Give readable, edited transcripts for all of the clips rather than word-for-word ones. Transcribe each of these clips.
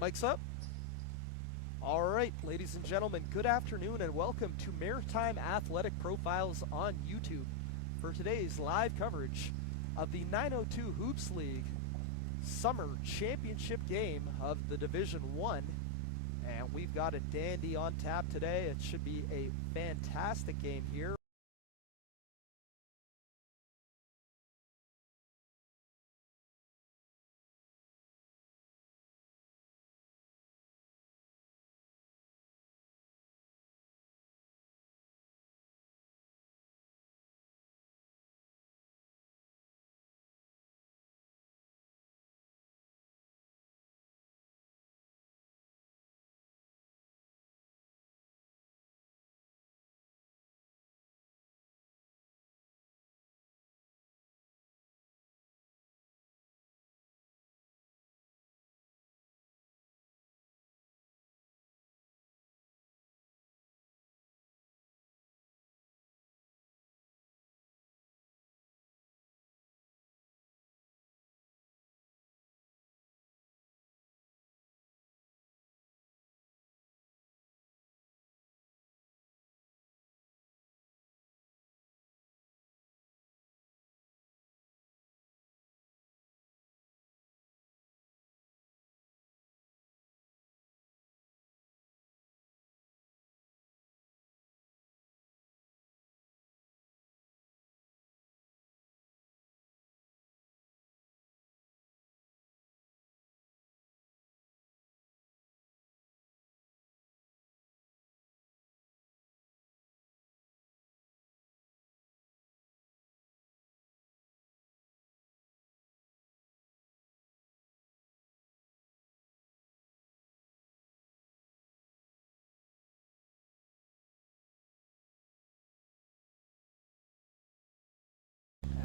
Mic's up. All right, ladies and gentlemen, good afternoon and welcome to Maritime Athletic Profiles on YouTube for today's live coverage of the 902 Hoops League Summer Championship game of the Division 1. And we've got a dandy on tap today. It should be a fantastic game here.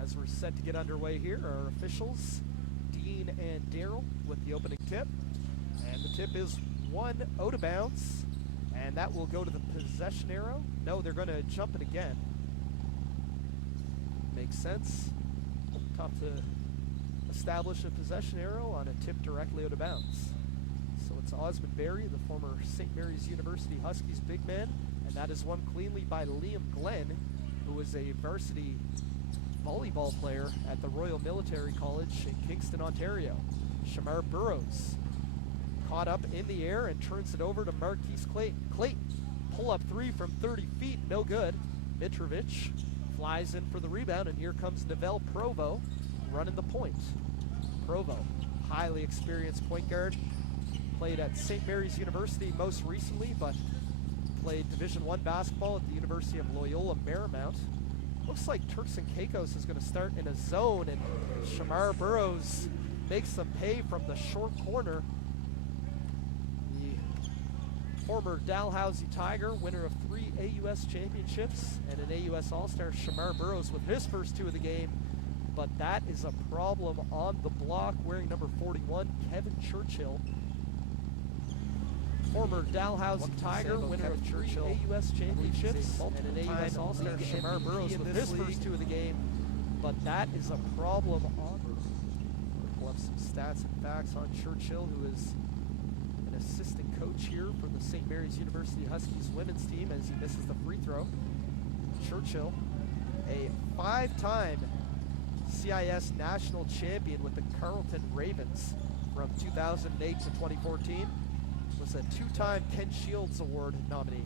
As we're set to get underway here, our officials, Dean and Daryl, with the opening tip. And the tip is one out of bounds, and that will go to the possession arrow. No, they're going to jump it again. Makes sense. Tough to establish a possession arrow on a tip directly out of bounds. So it's Osmond Berry, the former St. Mary's University Huskies big man, and that is won cleanly by Liam Glenn, who is a varsity volleyball player at the Royal Military College in Kingston, Ontario. Shamar Burrows caught up in the air and turns it over to Marquise Clayton. Pull up three from 30 feet, no good. Mitrovic flies in for the rebound, and here comes Neville Provo running the point. Provo, highly experienced point guard, played at St. Mary's University most recently, but played Division I basketball at the University of Loyola Marymount. Looks like Turks and Caicos is going to start in a zone, and Shamar Burrows makes them pay from the short corner. The former Dalhousie Tiger, winner of 3 AUS championships and an AUS All-Star, Shamar Burrows with his first 2 of the game. But that is a problem on the block, wearing number 41, Kevin Churchill. Former Dalhousie Tiger, winner of 3 AUS championships and an AUS All-Star, Shamar Burrows with his first 2 of the game. But that is a problem on. We'll have some stats and facts on Churchill, who is an assistant coach here for the St. Mary's University Huskies women's team as he misses the free throw. Churchill, a 5-time CIS national champion with the Carleton Ravens from 2008 to 2014. Was a 2-time Ken Shields Award nominee.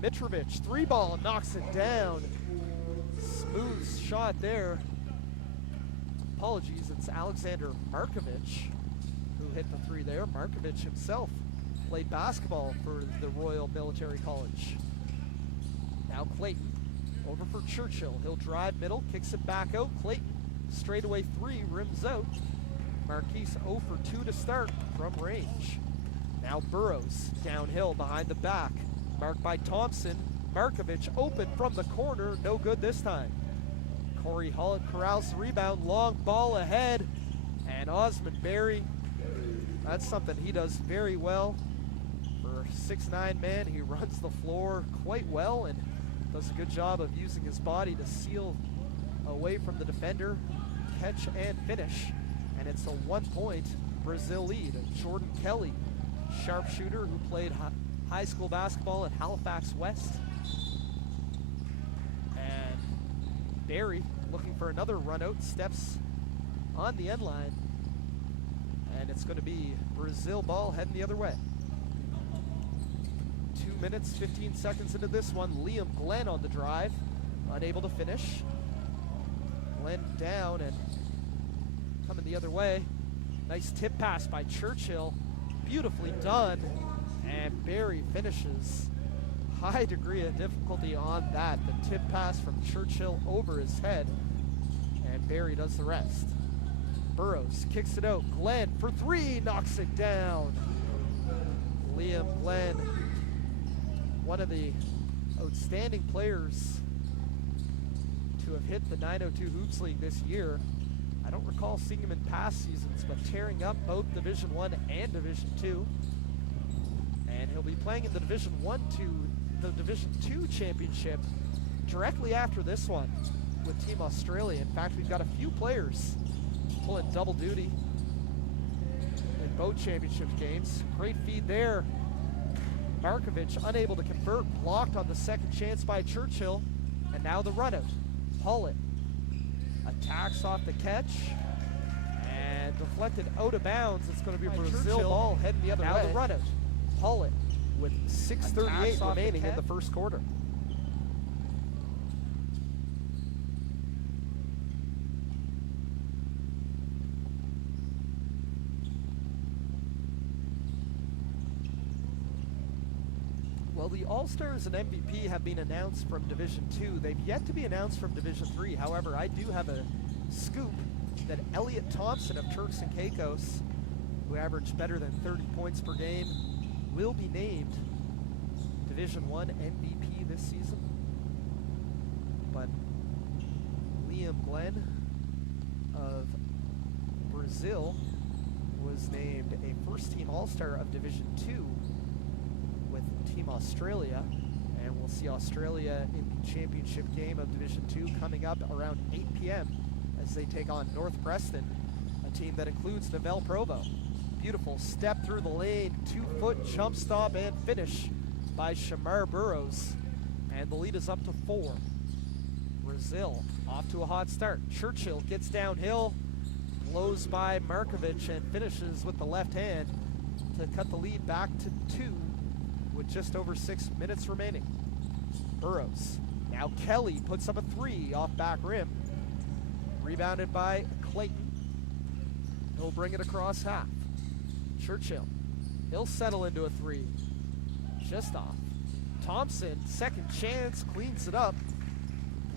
Mitrovic, 3-ball, knocks it down. Smooth shot there. Apologies, it's Alexander Markovic who hit the 3 there. Markovic himself played basketball for the Royal Military College. Now Clayton, over for Churchill. He'll drive middle, kicks it back out. Clayton, straightaway 3, rims out. Marquise 0 for 2 to start from range. Now Burrows, downhill behind the back, marked by Thompson. Markovic open from the corner, no good this time. Corey Holland corrals the rebound, long ball ahead, and Osmond Berry, that's something he does very well. For a 6'9" man, he runs the floor quite well and does a good job of using his body to seal away from the defender, catch and finish. And it's a 1-point Brazil lead. Jordan Kelly sharpshooter who played high school basketball at Halifax West. And Barry, looking for another run out, steps on the end line. And it's going to be Brazil ball heading the other way. 2 minutes, 15 seconds into this one. Liam Glenn on the drive, unable to finish. Glenn down and coming the other way. Nice tip pass by Churchill, beautifully done. And Barry finishes. High degree of difficulty on that. The tip pass from Churchill over his head. And Barry does the rest. Burrows kicks it out. Glenn for three, knocks it down. Liam Glenn, one of the outstanding players to have hit the 902 Hoops League this year. I don't recall seeing him in past seasons, but tearing up both Division I and Division II. And he'll be playing in the Division II championship directly after this one with Team Australia. In fact, we've got a few players pulling double duty in both championship games. Great feed there. Markovic unable to convert, blocked on the second chance by Churchill. And now the run out. Hullett attacks off the catch and deflected out of bounds. It's going to be Brazil ball heading the other way. Now the run out. Hullett with 6:38 remaining in the first quarter. Well, the All-Stars and MVP have been announced from Division II. They've yet to be announced from Division III. However, I do have a scoop that Elliot Thompson of Turks and Caicos, who averaged better than 30 points per game, will be named Division I MVP this season. But Liam Glenn of Brazil was named a first-team All-Star of Division II with Team Australia, and we'll see Australia in the championship game of Division II coming up around 8 p.m. as they take on North Preston, a team that includes Novell Provo. Beautiful step through the lane, 2-foot jump stop and finish by Shamar Burrows, and the lead is up to 4. Brazil off to a hot start. Churchill gets downhill, blows by Markovic, and finishes with the left hand to cut the lead back to 2 with just over 6 minutes remaining. Burrows. Now Kelly puts up a 3 off back rim. Rebounded by Clayton. He'll bring it across half. Churchill. He'll settle into a 3. Just off. Thompson, second chance, cleans it up.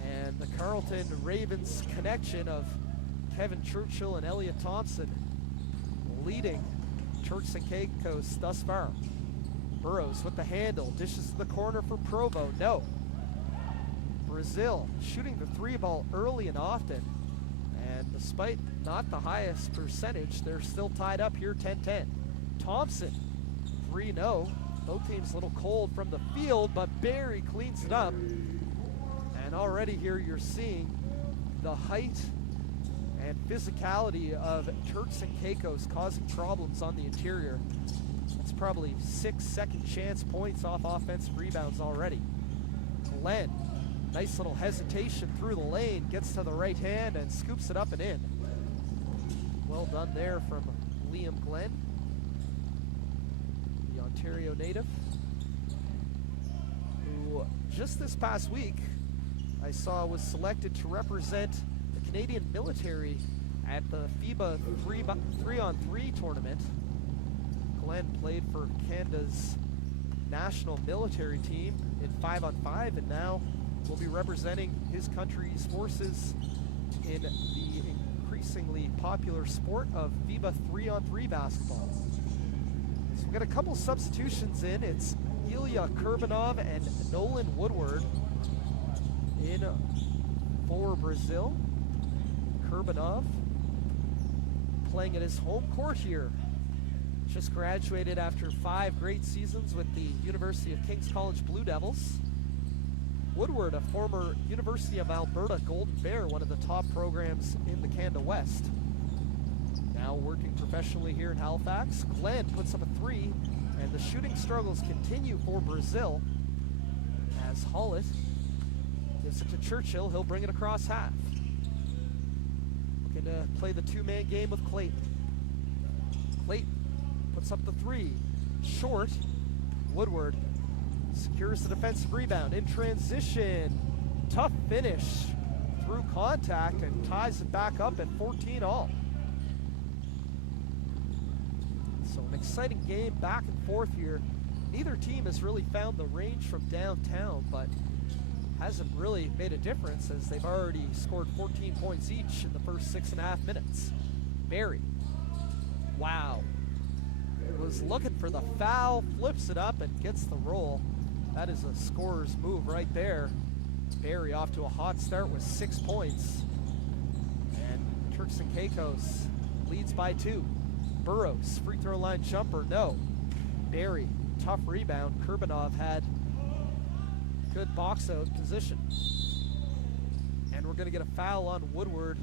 And the Carleton Ravens connection of Kevin Churchill and Elliot Thompson leading Turks and Caicos thus far. Burrows with the handle, dishes to the corner for Provo, no. Brazil shooting the 3 ball early and often, and despite not the highest percentage, they're still tied up here 10-10. Thompson, 3 no. Both teams a little cold from the field, but Barry cleans it up. And already here you're seeing the height and physicality of Turks and Caicos causing problems on the interior. It's probably 6 second chance points off offensive rebounds already. Glenn, nice little hesitation through the lane, gets to the right hand and scoops it up and in. Well done there from Liam Glenn, the Ontario native, who just this past week I saw was selected to represent the Canadian military at the FIBA 3-on-3 tournament. Glenn played for Canada's national military team in 5-on-5, and now will be representing his country's forces in the increasingly popular sport of FIBA 3-on-3 basketball. So we've got a couple substitutions in. It's Ilya Kurbanov and Nolan Woodward in for Brazil. Kurbanov playing at his home court here. Just graduated after 5 great seasons with the University of King's College Blue Devils. Woodward, a former University of Alberta Golden Bear, one of the top programs in the Canada West. Now working professionally here in Halifax. Glenn puts up a 3, And the shooting struggles continue for Brazil as Hollett gives it to Churchill. He'll bring it across half. Looking to play the two-man game with Clayton. Clayton puts up the three. Short. Woodward secures the defensive rebound in transition. Tough finish through contact and ties it back up at 14 all. So an exciting game back and forth here. Neither team has really found the range from downtown, but hasn't really made a difference as they've already scored 14 points each in the first 6.5 minutes. Barry. Wow. Was looking for the foul, flips it up and gets the roll. That is a scorer's move right there. Barry off to a hot start with 6 points. And Turks and Caicos leads by 2. Burrows, free throw line jumper, no. Barry, tough rebound. Kurbanov had good box out position. And we're gonna get a foul on Woodward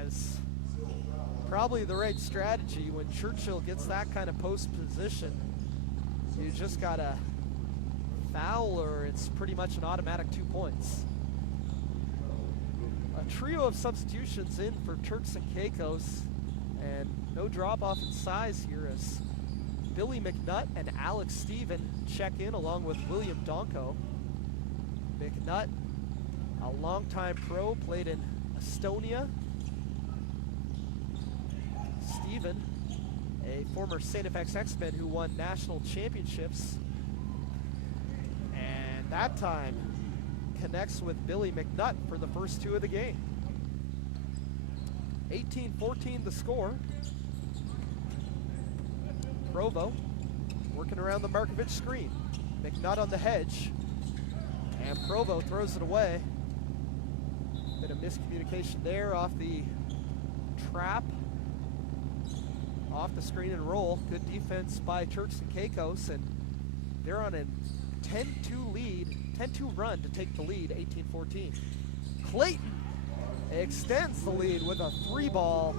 as probably the right strategy. When Churchill gets that kind of post position, you just gotta foul or it's pretty much an automatic 2 points. A trio of substitutions in for Turks and Caicos, and no drop off in size here as Billy McNutt and Alex Stephen check in along with William Donko. McNutt, a longtime pro, played in Estonia. Stephen, a former St. FX X-Men who won national championships, and that time connects with Billy McNutt for the first 2 of the game. 18-14 the score. Provo working around the Markovic screen. McNutt on the hedge, and Provo throws it away. Bit of miscommunication there off the trap. Off the screen and roll. Good defense by Turks and Caicos, and they're on a 10-2 lead, 10-2 run to take the lead, 18-14. Clayton extends the lead with a 3-ball,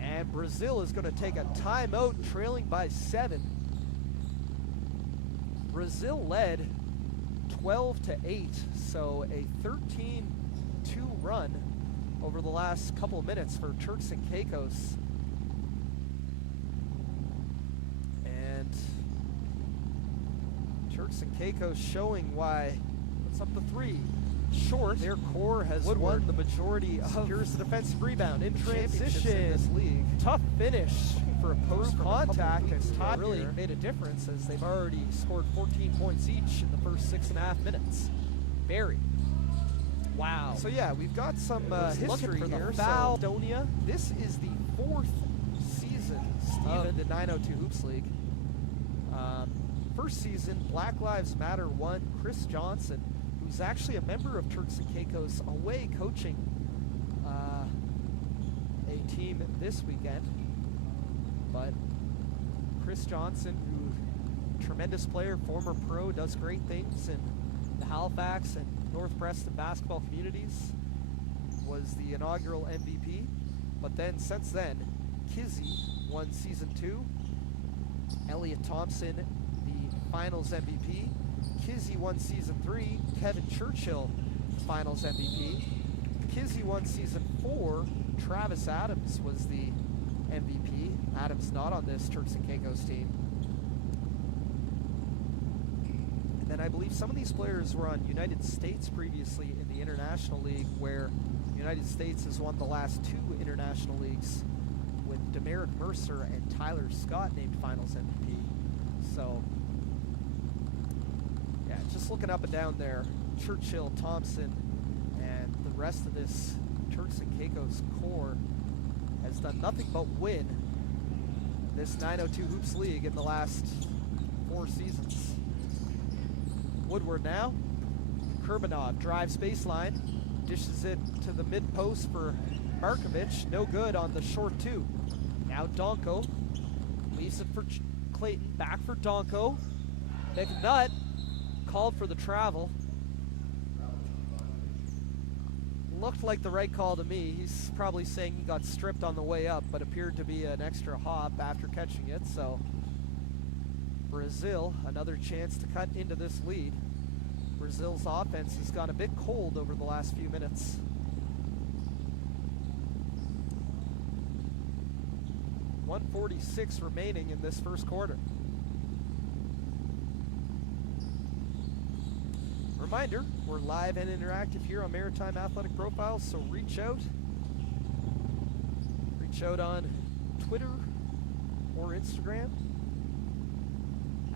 and Brazil is going to take a timeout, trailing by 7. Brazil led 12-8, so a 13-2 run over the last couple of minutes for Turks and Caicos. Turks and Caicos showing why. Puts up the 3. Short. Their core has won the majority of. Here's the defensive rebound in transition. In this league. Tough finish for a post contact, and Todd really made a difference as they've already scored 14 points each in the first 6.5 minutes. Barry. Wow. So yeah, we've got some history here. Foul. Estonia. This is the 4th season of the 902 Hoops League. First season, Black Lives Matter won. Chris Johnson, who's actually a member of Turks and Caicos, away coaching a team this weekend. But Chris Johnson, who tremendous player, former pro, does great things in the Halifax and North Preston basketball communities, was the inaugural MVP. But then, since then, Kizzy won season 2. Elliot Thompson, the finals MVP. Kizzy won season 3. Kevin Churchill, finals MVP. Kizzy won season 4. Travis Adams was the MVP. Adams not on this Turks and Caicos team. And then I believe some of these players were on United States previously in the International League, where United States has won the last 2 international leagues, with Demerick Mercer and Tyler Scott named finals MVP. So, yeah, just looking up and down there, Churchill, Thompson, and the rest of this Turks and Caicos core has done nothing but win this 902 Hoops League in the last 4 seasons. Woodward now. Kurbanov drives baseline, dishes it to the mid-post for Markovic. No good on the short 2. Now Donko leaves it for Clayton. Back for Donko. McNutt called for the travel. Looked like the right call to me. He's probably saying he got stripped on the way up, but appeared to be an extra hop after catching it. So Brazil, another chance to cut into this lead. Brazil's offense has gone a bit cold over the last few minutes. .146 remaining in this first quarter. Reminder, we're live and interactive here on Maritime Athletic Profiles, so reach out. Reach out on Twitter or Instagram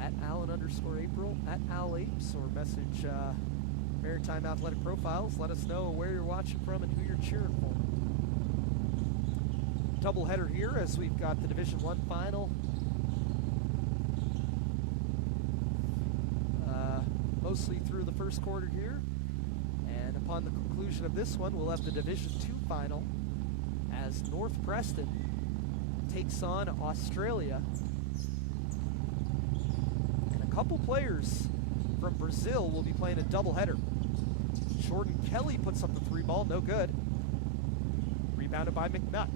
at Alan_April, at AlApes, or message Maritime Athletic Profiles. Let us know where you're watching from and who you're cheering for. Doubleheader here as we've got the Division I final. Mostly through the first quarter here. And upon the conclusion of this one, we'll have the Division II final as North Preston takes on Australia. And a couple players from Brazil will be playing a doubleheader. Jordan Kelly puts up the three ball, no good. Rebounded by McNutt.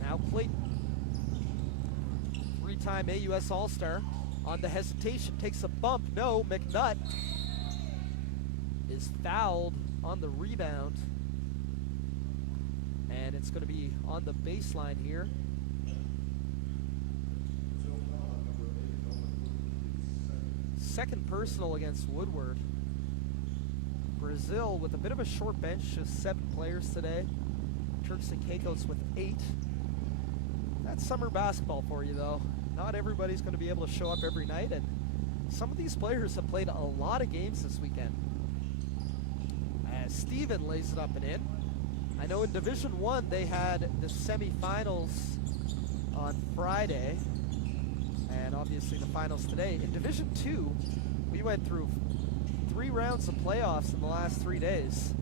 Now Clayton, three-time AUS All-Star, on the hesitation, takes a bump. No, McNutt is fouled on the rebound. And it's going to be on the baseline here. Second personal against Woodward. Brazil with a bit of a short bench, just 7 players today. Turks and Caicos with 8. That's summer basketball for you, though. Not everybody's going to be able to show up every night, and some of these players have played a lot of games this weekend. As Steven lays it up and in. I know in Division I they had the semifinals on Friday, and obviously the finals today. In Division II, we went through 3 rounds of playoffs in the last 3 days.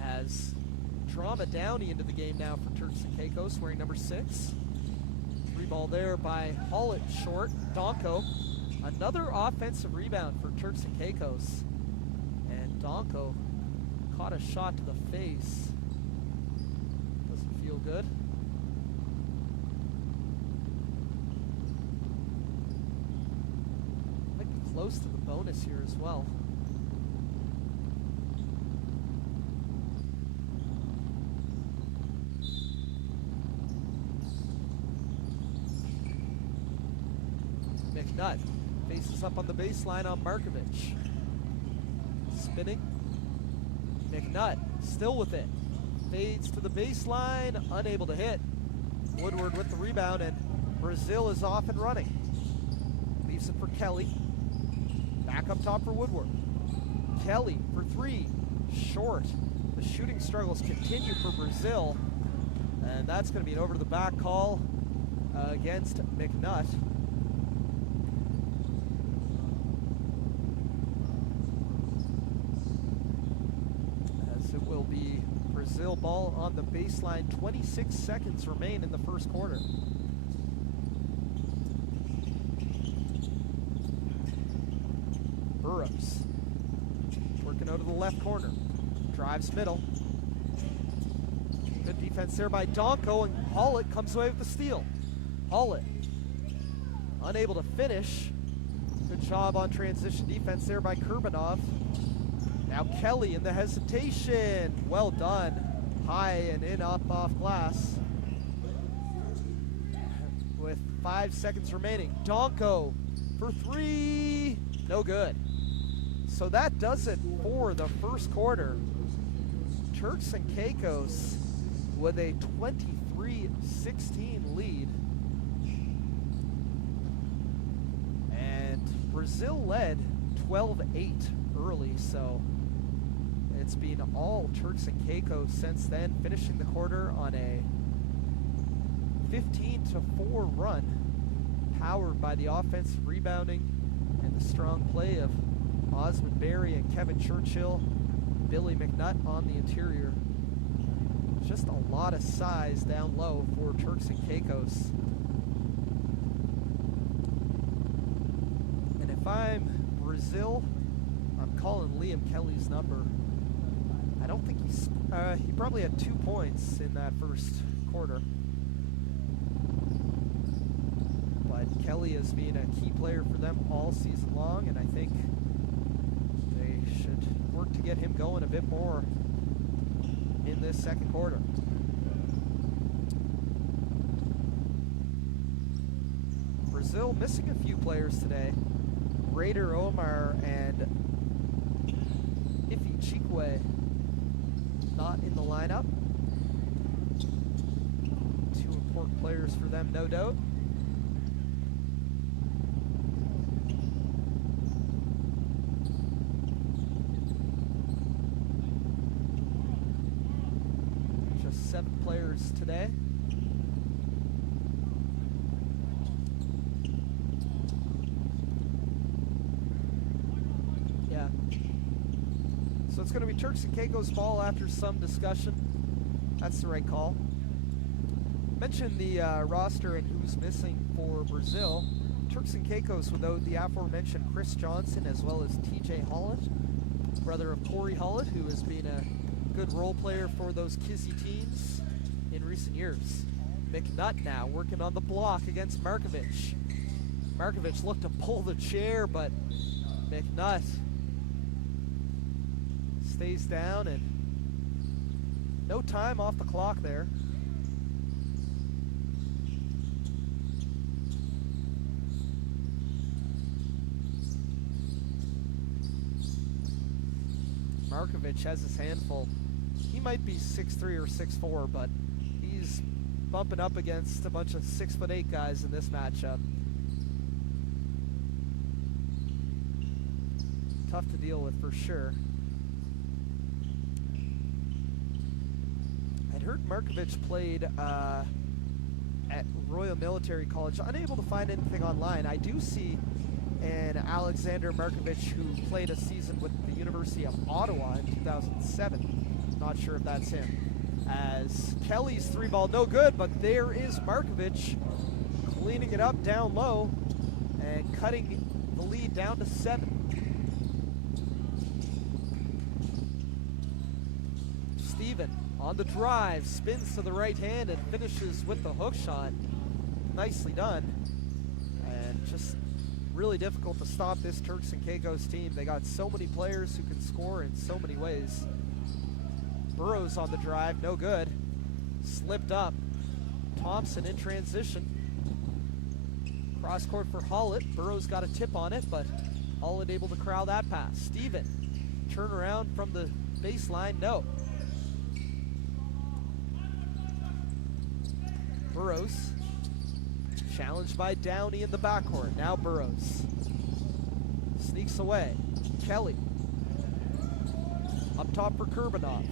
As Drama Downey into the game now for Turks and Caicos, wearing number 6. Three ball there by Hollett, short. Donko, another offensive rebound for Turks and Caicos. And Donko caught a shot to the face. Doesn't feel good. Might be close to the bonus here as well. McNutt faces up on the baseline on Markovich. Spinning. McNutt still with it. Fades to the baseline, unable to hit. Woodward with the rebound, and Brazil is off and running. Leaves it for Kelly. Back up top for Woodward. Kelly for 3. Short. The shooting struggles continue for Brazil. And that's going to be an over-the-back call against McNutt. Will be Brazil ball on the baseline. 26 seconds remain in the first quarter. Burroughs working out of the left corner. Drives middle. Good defense there by Donko, and Hollett comes away with the steal. Hollett unable to finish. Good job on transition defense there by Kurbanov. Now Kelly in the hesitation. Well done. High and in up off glass. With 5 seconds remaining. Donko for 3. No good. So that does it for the first quarter. Turks and Caicos with a 23-16 lead. And Brazil led 12-8 early, so it's been all Turks and Caicos since then, finishing the quarter on a 15-4 run, powered by the offensive rebounding and the strong play of Osmond Berry and Kevin Churchill. Billy McNutt on the interior. Just a lot of size down low for Turks and Caicos. And if I'm Brazil, I'm calling Liam Kelly's number. I don't think he probably had 2 points in that first quarter. but Kelly has been a key player for them all season long, and I think they should work to get him going a bit more in this second quarter. Brazil missing a few players today. Raider Omar and Ifi Chikwe not in the lineup. Two important players for them, no doubt. Just 7 players today. Yeah. So it's going to be Turks and Caicos ball after some discussion. That's the right call. Mentioned the roster and who's missing for Brazil. Turks and Caicos without the aforementioned Chris Johnson as well as TJ Hollett, brother of Corey Hollett, who has been a good role player for those Kizzy teams in recent years. McNutt now working on the block against Markovic. Markovic looked to pull the chair, but McNutt stays down, and no time off the clock there. Markovic has his handful. He might be 6'3" or 6'4", but he's bumping up against a bunch of 6'8" guys in this matchup. Tough to deal with for sure. I'd heard Markovic played at Royal Military College. Unable to find anything online. I do see an Alexander Markovic who played a season with the University of Ottawa in 2007. Not sure if that's him. As Kelly's 3-ball no good, but there is Markovic cleaning it up down low and cutting the lead down to 7. Steven on the drive, spins to the right hand and finishes with the hook shot. Nicely done. And just really difficult to stop this Turks and Caicos team. They got so many players who can score in so many ways. Burrows on the drive, no good. Slipped up. Thompson in transition. Cross court for Hollett. Burrows got a tip on it, but Hollett able to corral that pass. Steven, turn around from the baseline, no. Burrows, challenged by Downey in the backcourt. Now Burrows sneaks away. Kelly up top for Kurbanov.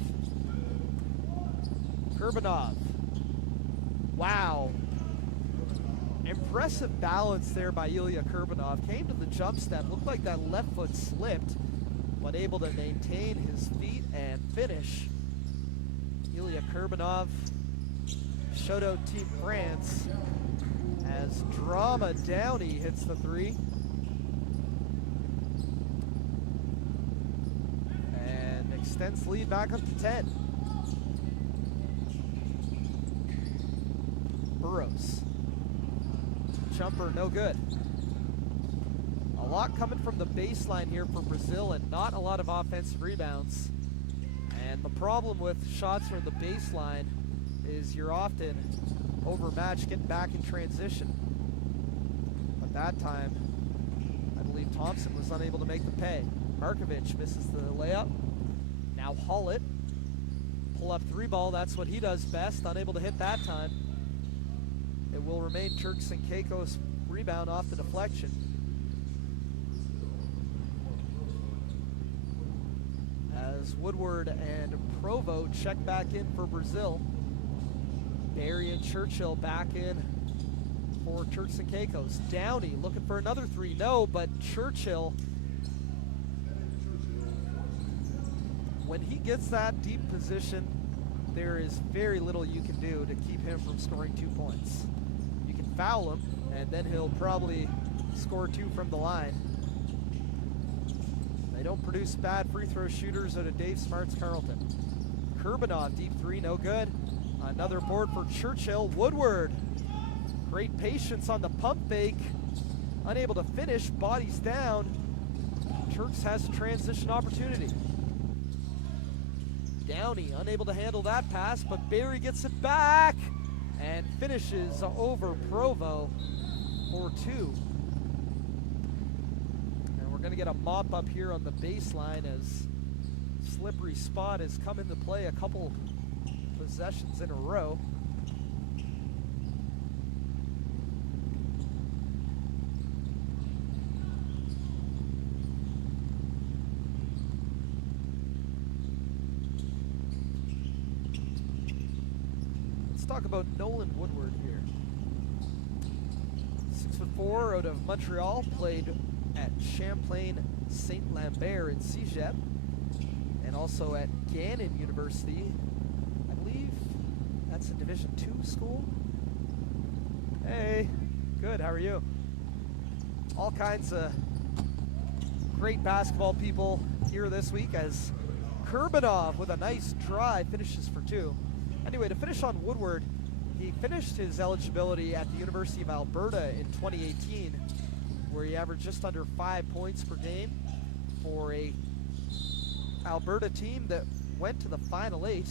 Kurbanov, wow. Impressive balance there by Ilya Kurbanov. Came to the jump step, looked like that left foot slipped, but able to maintain his feet and finish. Ilya Kurbanov, showed out Team France as Drama Downey hits the 3. And extends lead back up to 10. Burrows. Jumper, no good. A lot coming from the baseline here for Brazil and not a lot of offensive rebounds. And the problem with shots from the baseline is you're often overmatched getting back in transition. But that time, I believe Thompson was unable to make the pay. Markovic misses the layup. Now Hollett, pull up 3-ball, that's what he does best, unable to hit that time. It will remain Turks and Caicos rebound off the deflection. As Woodward and Provo check back in for Brazil. Barry and Churchill back in for Turks and Caicos. Downey looking for another 3, no, but Churchill, when he gets that deep position, there is very little you can do to keep him from scoring 2 points. You can foul him, and then he'll probably score 2 from the line. They don't produce bad free throw shooters out of Dave Smart's Carleton. Kurbanov, deep 3, no good. Another board for Churchill. Woodward Great patience on the pump fake. Unable to finish, bodies down. Turks has a transition opportunity. Downey unable to handle that pass, but Barry gets it back and finishes over Provo for 2. And we're gonna get a mop up here on the baseline as slippery spot has come into play a couple possessions in a row. Let's talk about Nolan Woodward here. 6'4" out of Montreal, played at Champlain St. Lambert in Cégep, and also at Gannon University. I believe that's a Division II school. Hey, good, how are you? All kinds of great basketball people here this week as Kurbanov with a nice drive finishes for 2. Anyway, to finish on Woodward, he finished his eligibility at the University of Alberta in 2018, where he averaged just under 5 points per game for a Alberta team that went to the Final 8.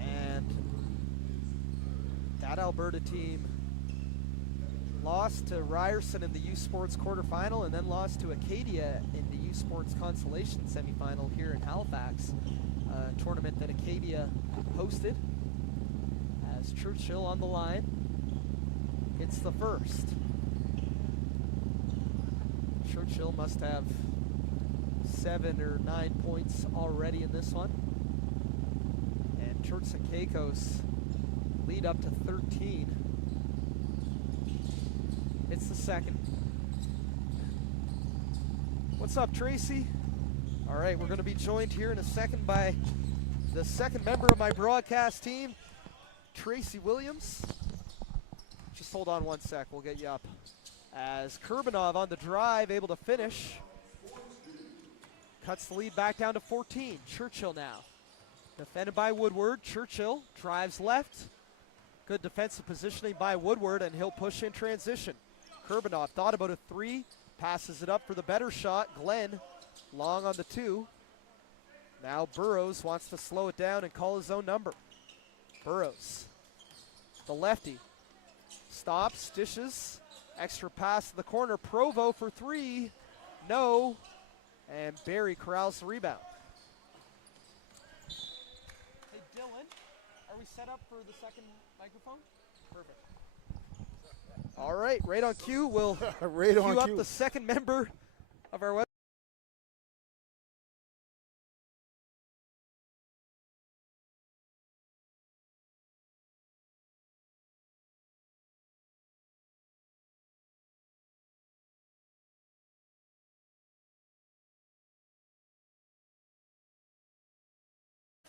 And that Alberta team lost to Ryerson in the U Sports quarterfinal and then lost to Acadia in the U Sports consolation semifinal here in Halifax, a tournament that Acadia hosted. As Churchill on the line hits the first. Churchill must have 7 or 9 points already in this one. And Turks and Caicos lead up to 13. It's the second. What's up, Tracy? All right, we're going to be joined here in a second by the second member of my broadcast team, Tracy Williams. Just hold on one sec, we'll get you up. As Kurbanov on the drive, able to finish. Cuts the lead back down to 14. Churchill now. Defended by Woodward. Churchill drives left. Good defensive positioning by Woodward, and he'll push in transition. Kurbanov thought about a 3, passes it up for the better shot. Glenn long on the 2. Now Burrows wants to slow it down and call his own number. Burrows, the lefty, stops, dishes, extra pass to the corner. Provo for 3, no, and Barry corrals the rebound. Hey Dylan, are we set up for the second microphone? Perfect. All right, right on cue. We'll right on cue up cue. the second member of our web.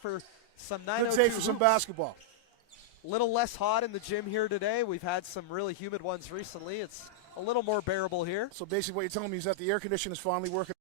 For some 902 Good day for some hoops. basketball. Little less hot in the gym here today. We've had some really humid ones recently. It's a little more bearable here. So basically what you're telling me is that the air conditioner is finally working.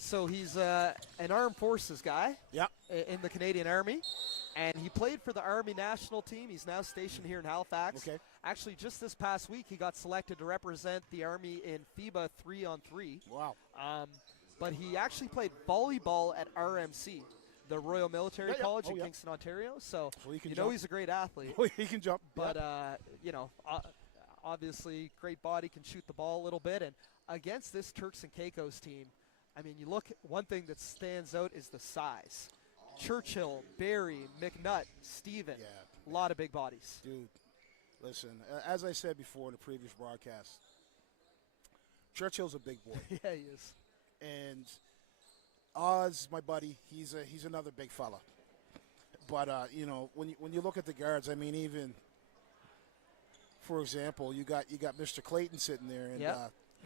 So he's an armed forces guy. Yeah. In the Canadian Army. And he played for the Army national team. He's now stationed here in Halifax. Okay. Actually, just this past week, he got selected to represent the Army in FIBA 3-on-3. Wow. but he actually played volleyball at RMC, the Royal Military College in Kingston, Ontario. So he can you jump. know he's a great athlete. He can jump. But, obviously great body, can shoot the ball a little bit. And against this Turks and Caicos team, I mean, you look, one thing that stands out is the size. Churchill, Barry, McNutt, Steven, a lot of big bodies. Dude, listen, as I said before in the previous broadcast, Churchill's a big boy. Yeah, he is. And Oz, my buddy, he's another big fella. But, when you look at the guards, I mean, even, for example, you got Mr. Clayton sitting there. And,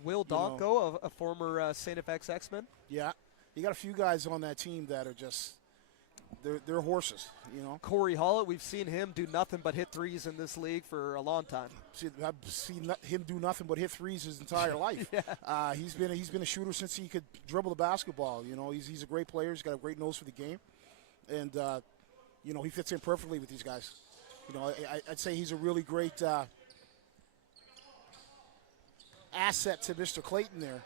Will Donko, a former St. FX X-Men. Yeah. You got a few guys on that team that are just – they're horses, Corey Hollett, we've seen him do nothing but hit threes in this league for a long time. I've seen him do nothing but hit threes his entire life. He's been a shooter since he could dribble the basketball. He's a great player. He's got a great nose for the game, and he fits in perfectly with these guys. I'd say he's a really great asset to Mr. Clayton there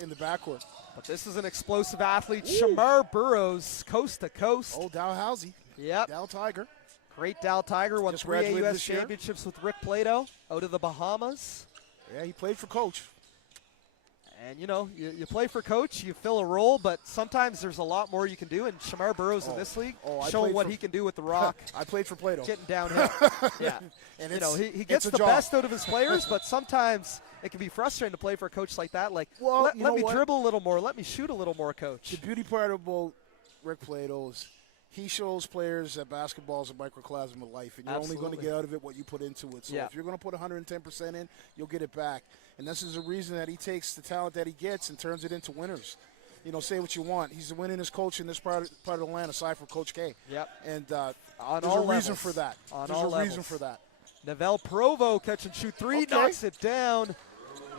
in the backcourt. But this is an explosive athlete. Shamar Burrows, coast to coast. Oh, Dalhousie. Yep. Dal Tiger. Great Dal Tiger. Won Just 3 graduated AUS this year. championships with Rick Plato out of the Bahamas. Yeah, he played for Coach. And, you play for Coach, you fill a role, but sometimes there's a lot more you can do. And Shamar Burrows in this league, showing what he can do with the rock. I played for Plato. Getting downhill. Yeah. And he gets the best out of his players, but sometimes it can be frustrating to play for a coach like that. Like, let me dribble a little more. Let me shoot a little more, Coach. The beauty part about Rick Plato is he shows players that basketball is a microcosm of life, and you're only going to get out of it what you put into it. So if you're going to put 110% in, you'll get it back. And this is the reason that he takes the talent that he gets and turns it into winners. Say what you want. He's the winningest coach in this part of the land, aside from Coach K. Yep. And on there's all a reason levels. for that. There's a reason for that. Novell Provo catch and shoot three, knocks it down.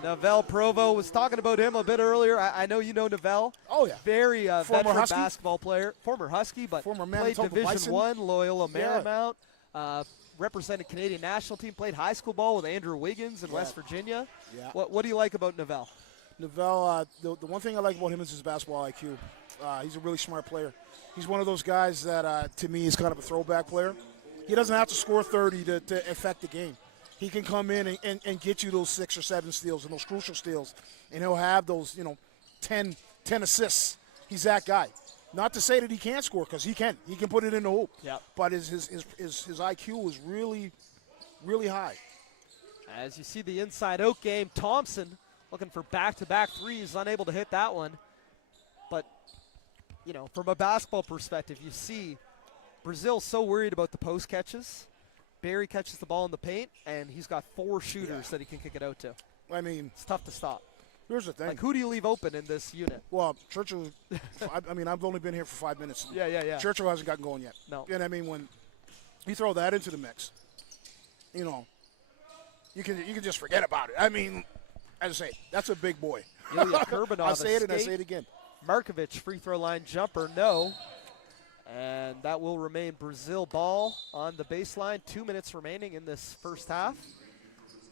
Novell Provo, was talking about him a bit earlier. I know you know Novell. Oh, yeah. Very veteran Husky. Basketball player. Former Husky, but former played Manitoba Division Bison. I, Loyola Marymount. Represented Canadian national team. Played high school ball with Andrew Wiggins in West Virginia. Yeah. What do you like about Novell? Novell, the one thing I like about him is his basketball IQ. He's a really smart player. He's one of those guys that, to me, is kind of a throwback player. He doesn't have to score 30 to affect the game. He can come in and get you those 6 or 7 steals and those crucial steals, and he'll have those 10 assists. He's that guy. Not to say that he can't score, because he can. He can put it in the hoop. Yep. But his IQ is really, really high. As you see the inside-out game, Thompson looking for back-to-back threes, unable to hit that one. But, from a basketball perspective, you see Brazil's so worried about the post catches. Barry catches the ball in the paint, and he's got 4 shooters that he can kick it out to. I mean, it's tough to stop. Here's the thing. Like, who do you leave open in this unit? Well, Churchill, I've only been here for 5 minutes. Yeah. Churchill hasn't gotten going yet. No. And, when you throw that into the mix, you can just forget about it. As I say, that's a big boy. Ilya Kurbanov, I'll say it and I say it again. Markovic, free throw line jumper, no. And that will remain Brazil ball on the baseline. 2 minutes remaining in this first half.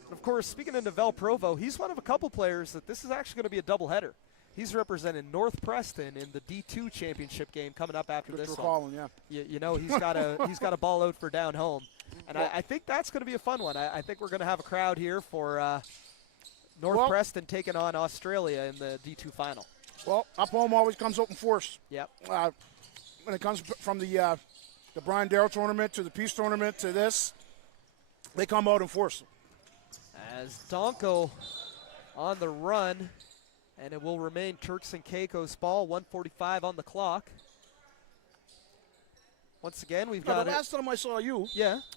And of course, speaking of Novell Provo, he's one of a couple players that this is actually going to be a doubleheader. He's representing North Preston in the D2 championship game coming up after this one. He's got a ball out for down home. And I think that's going to be a fun one. I think we're going to have a crowd here for North Preston taking on Australia in the D2 final. Well, up home always comes open force. Yep. When it comes from the Brian Darrell tournament to the Peace tournament to this, they come out in force. As Donko on the run, and it will remain Turks and Caicos ball, 1:45 on the clock. Once again, we've got the last time I saw you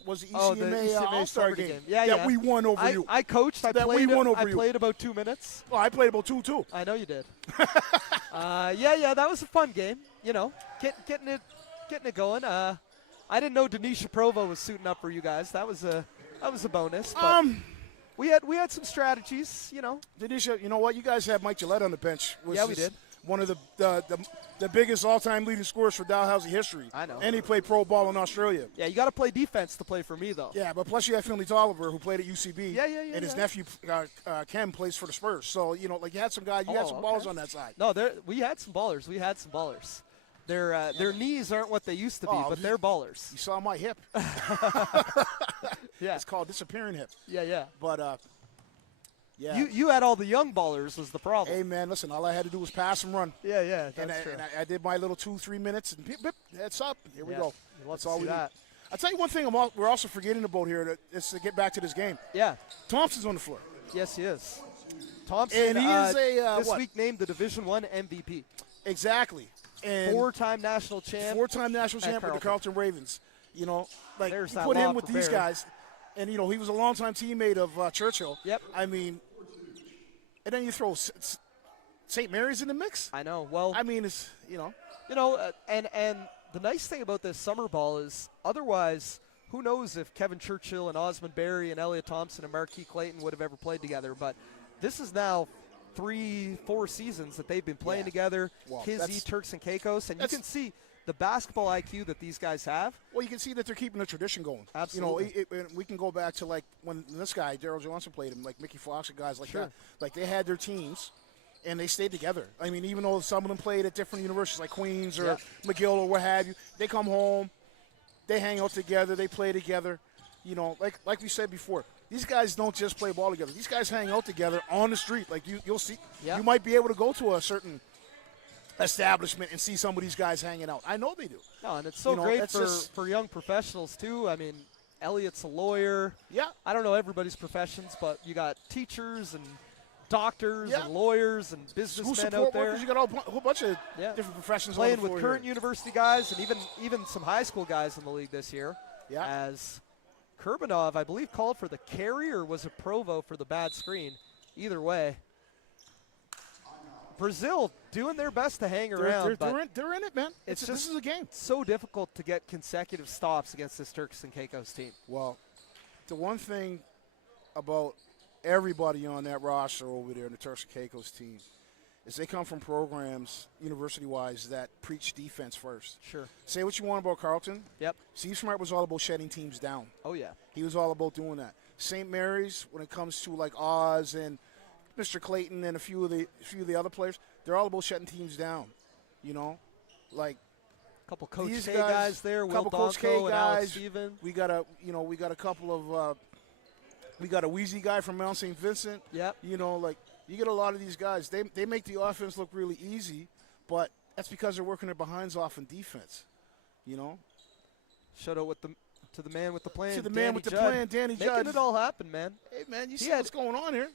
was the ECMA All-Star game. Yeah. We won over you. I coached. I played about 2 minutes. Well, I played about 2 too. I know you did. That was a fun game. Getting it going. I didn't know Denisha Provo was suiting up for you guys. That was a bonus. But we had some strategies. Denisha, you know what? You guys had Mike Gillette on the bench. We did. one of the biggest all-time leading scorers for Dalhousie history. I know. And he played pro ball in Australia. Yeah, you got to play defense to play for me, though. Yeah, but plus you have Finley Tolliver, who played at UCB. Yeah. And his nephew, Ken, plays for the Spurs. So, you had some guys, you had some ballers on that side. No, we had some ballers. Their knees aren't what they used to be, but they're ballers. You saw my hip. Yeah. It's called disappearing hip. Yeah. But, yeah. You had all the young ballers was the problem. Hey, man, listen, all I had to do was pass and run. Yeah, that's true. And I did my little 2-3 minutes, and bip, it's up. Here we go. Let's That's all see we that. need. I'll tell you one thing we're also forgetting about here is to get back to this game. Yeah. Thompson's on the floor. Yes, he is. Thompson, And he is this what? week named the Division I MVP. Exactly. And Four-time national champ. Four-time national champ with the Carleton Ravens. There's You that put him lob with for these Barry. guys, and, he was a longtime teammate of Churchill. Yep. I mean, and then you throw St. Mary's in the mix? I know. Well, I mean, it's, and the nice thing about this summer ball is otherwise, who knows if Kevin Churchill and Osmond Berry and Elliot Thompson and Marquis Clayton would have ever played together. But this is now 3-4 seasons that they've been playing together. Well, Kizzy, Turks and Caicos, and you can see the basketball IQ that these guys have. Well, you can see that they're keeping the tradition going. Absolutely. We can go back to, like, when this guy, Daryl Johnson, played him, like Mickey Fox and guys like Sure. that. Like, they had their teams, and they stayed together. I mean, even though some of them played at different universities like Queens or McGill or what have you, they come home, they hang out together, they play together. Like we said before, these guys don't just play ball together. These guys hang out together on the street. Like, you'll see. Yeah. You might be able to go to a certain establishment and see some of these guys hanging out. I know they do. No, and it's so great for young professionals, too. I mean, Elliot's a lawyer. Yeah. I don't know everybody's professions, but you got teachers and doctors Yeah. and lawyers and School businessmen out support there. workers, you got a whole bunch of different professions on Playing the with floor current here. university guys and even some high school guys in the league this year. Yeah. As Kurbanov, I believe, called for the carry, or was it Provo for the bad screen? Either way. Brazil doing their best to hang around, but they're in it, man. this is a game. so difficult to get consecutive stops against this Turks and Caicos team. Well, the one thing about everybody on that roster over there in the Turks and Caicos team is they come from programs, university-wise, that preach defense first. Sure. Say what you want about Carleton. Yep. Steve Smart was all about shutting teams down. Oh, yeah. He was all about doing that. St. Mary's, when it comes to like Oz and Mr. Clayton and a few of the other players, they're all about shutting teams down. Like A couple Coach these K guys there, Will couple Coach K Donko and Alex guys. Stephen. We got a couple of we got a Wheezy guy from Mount St. Vincent. Yep. Like you get a lot of these guys. They make the offense look really easy, but that's because they're working their behinds off in defense. Shout out to the man with the plan. To the Danny man with the Judd. plan, Danny Making Judd. it all happen, man. Hey man, you see what's going on here?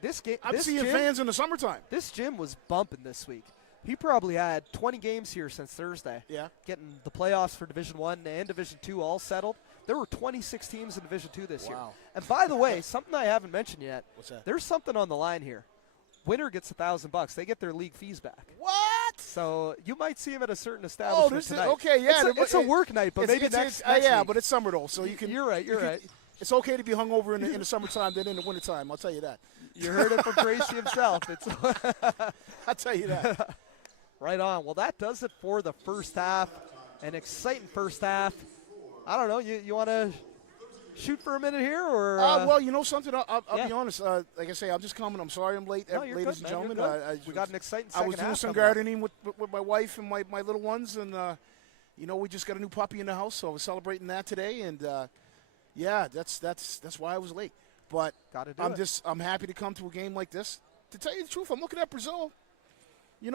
This game. I'm seeing fans in the summertime. This gym was bumping this week. He probably had 20 games here since Thursday. Yeah. Getting the playoffs for Division I and Division II all settled. There were 26 teams in Division II this year. Wow. And by the way, something I haven't mentioned yet. What's that? There's something on the line here. Winner gets $1,000. They get their league fees back. What? So you might see him at a certain establishment tonight. Okay, yeah. It's a work night, but maybe next week. But it's summer though, so you can. You're right. It's okay to be hungover in the summertime than in the wintertime. I'll tell you that. You heard it from Tracy himself. I'll tell you that. Right on. Well, that does it for the first half. An exciting first half. I don't know. You want to shoot for a minute here, or? Well, you know something. I'll be honest. Like I say, I'm just coming. I'm sorry I'm late, No, you're ladies good, and man. gentlemen. We got an exciting I second was doing half some coming up. gardening with my wife and my little ones, and we just got a new puppy in the house, so I was celebrating that today, and that's why I was late. But I'm happy to come to a game like this. To tell you the truth, I'm looking at Brazil. They're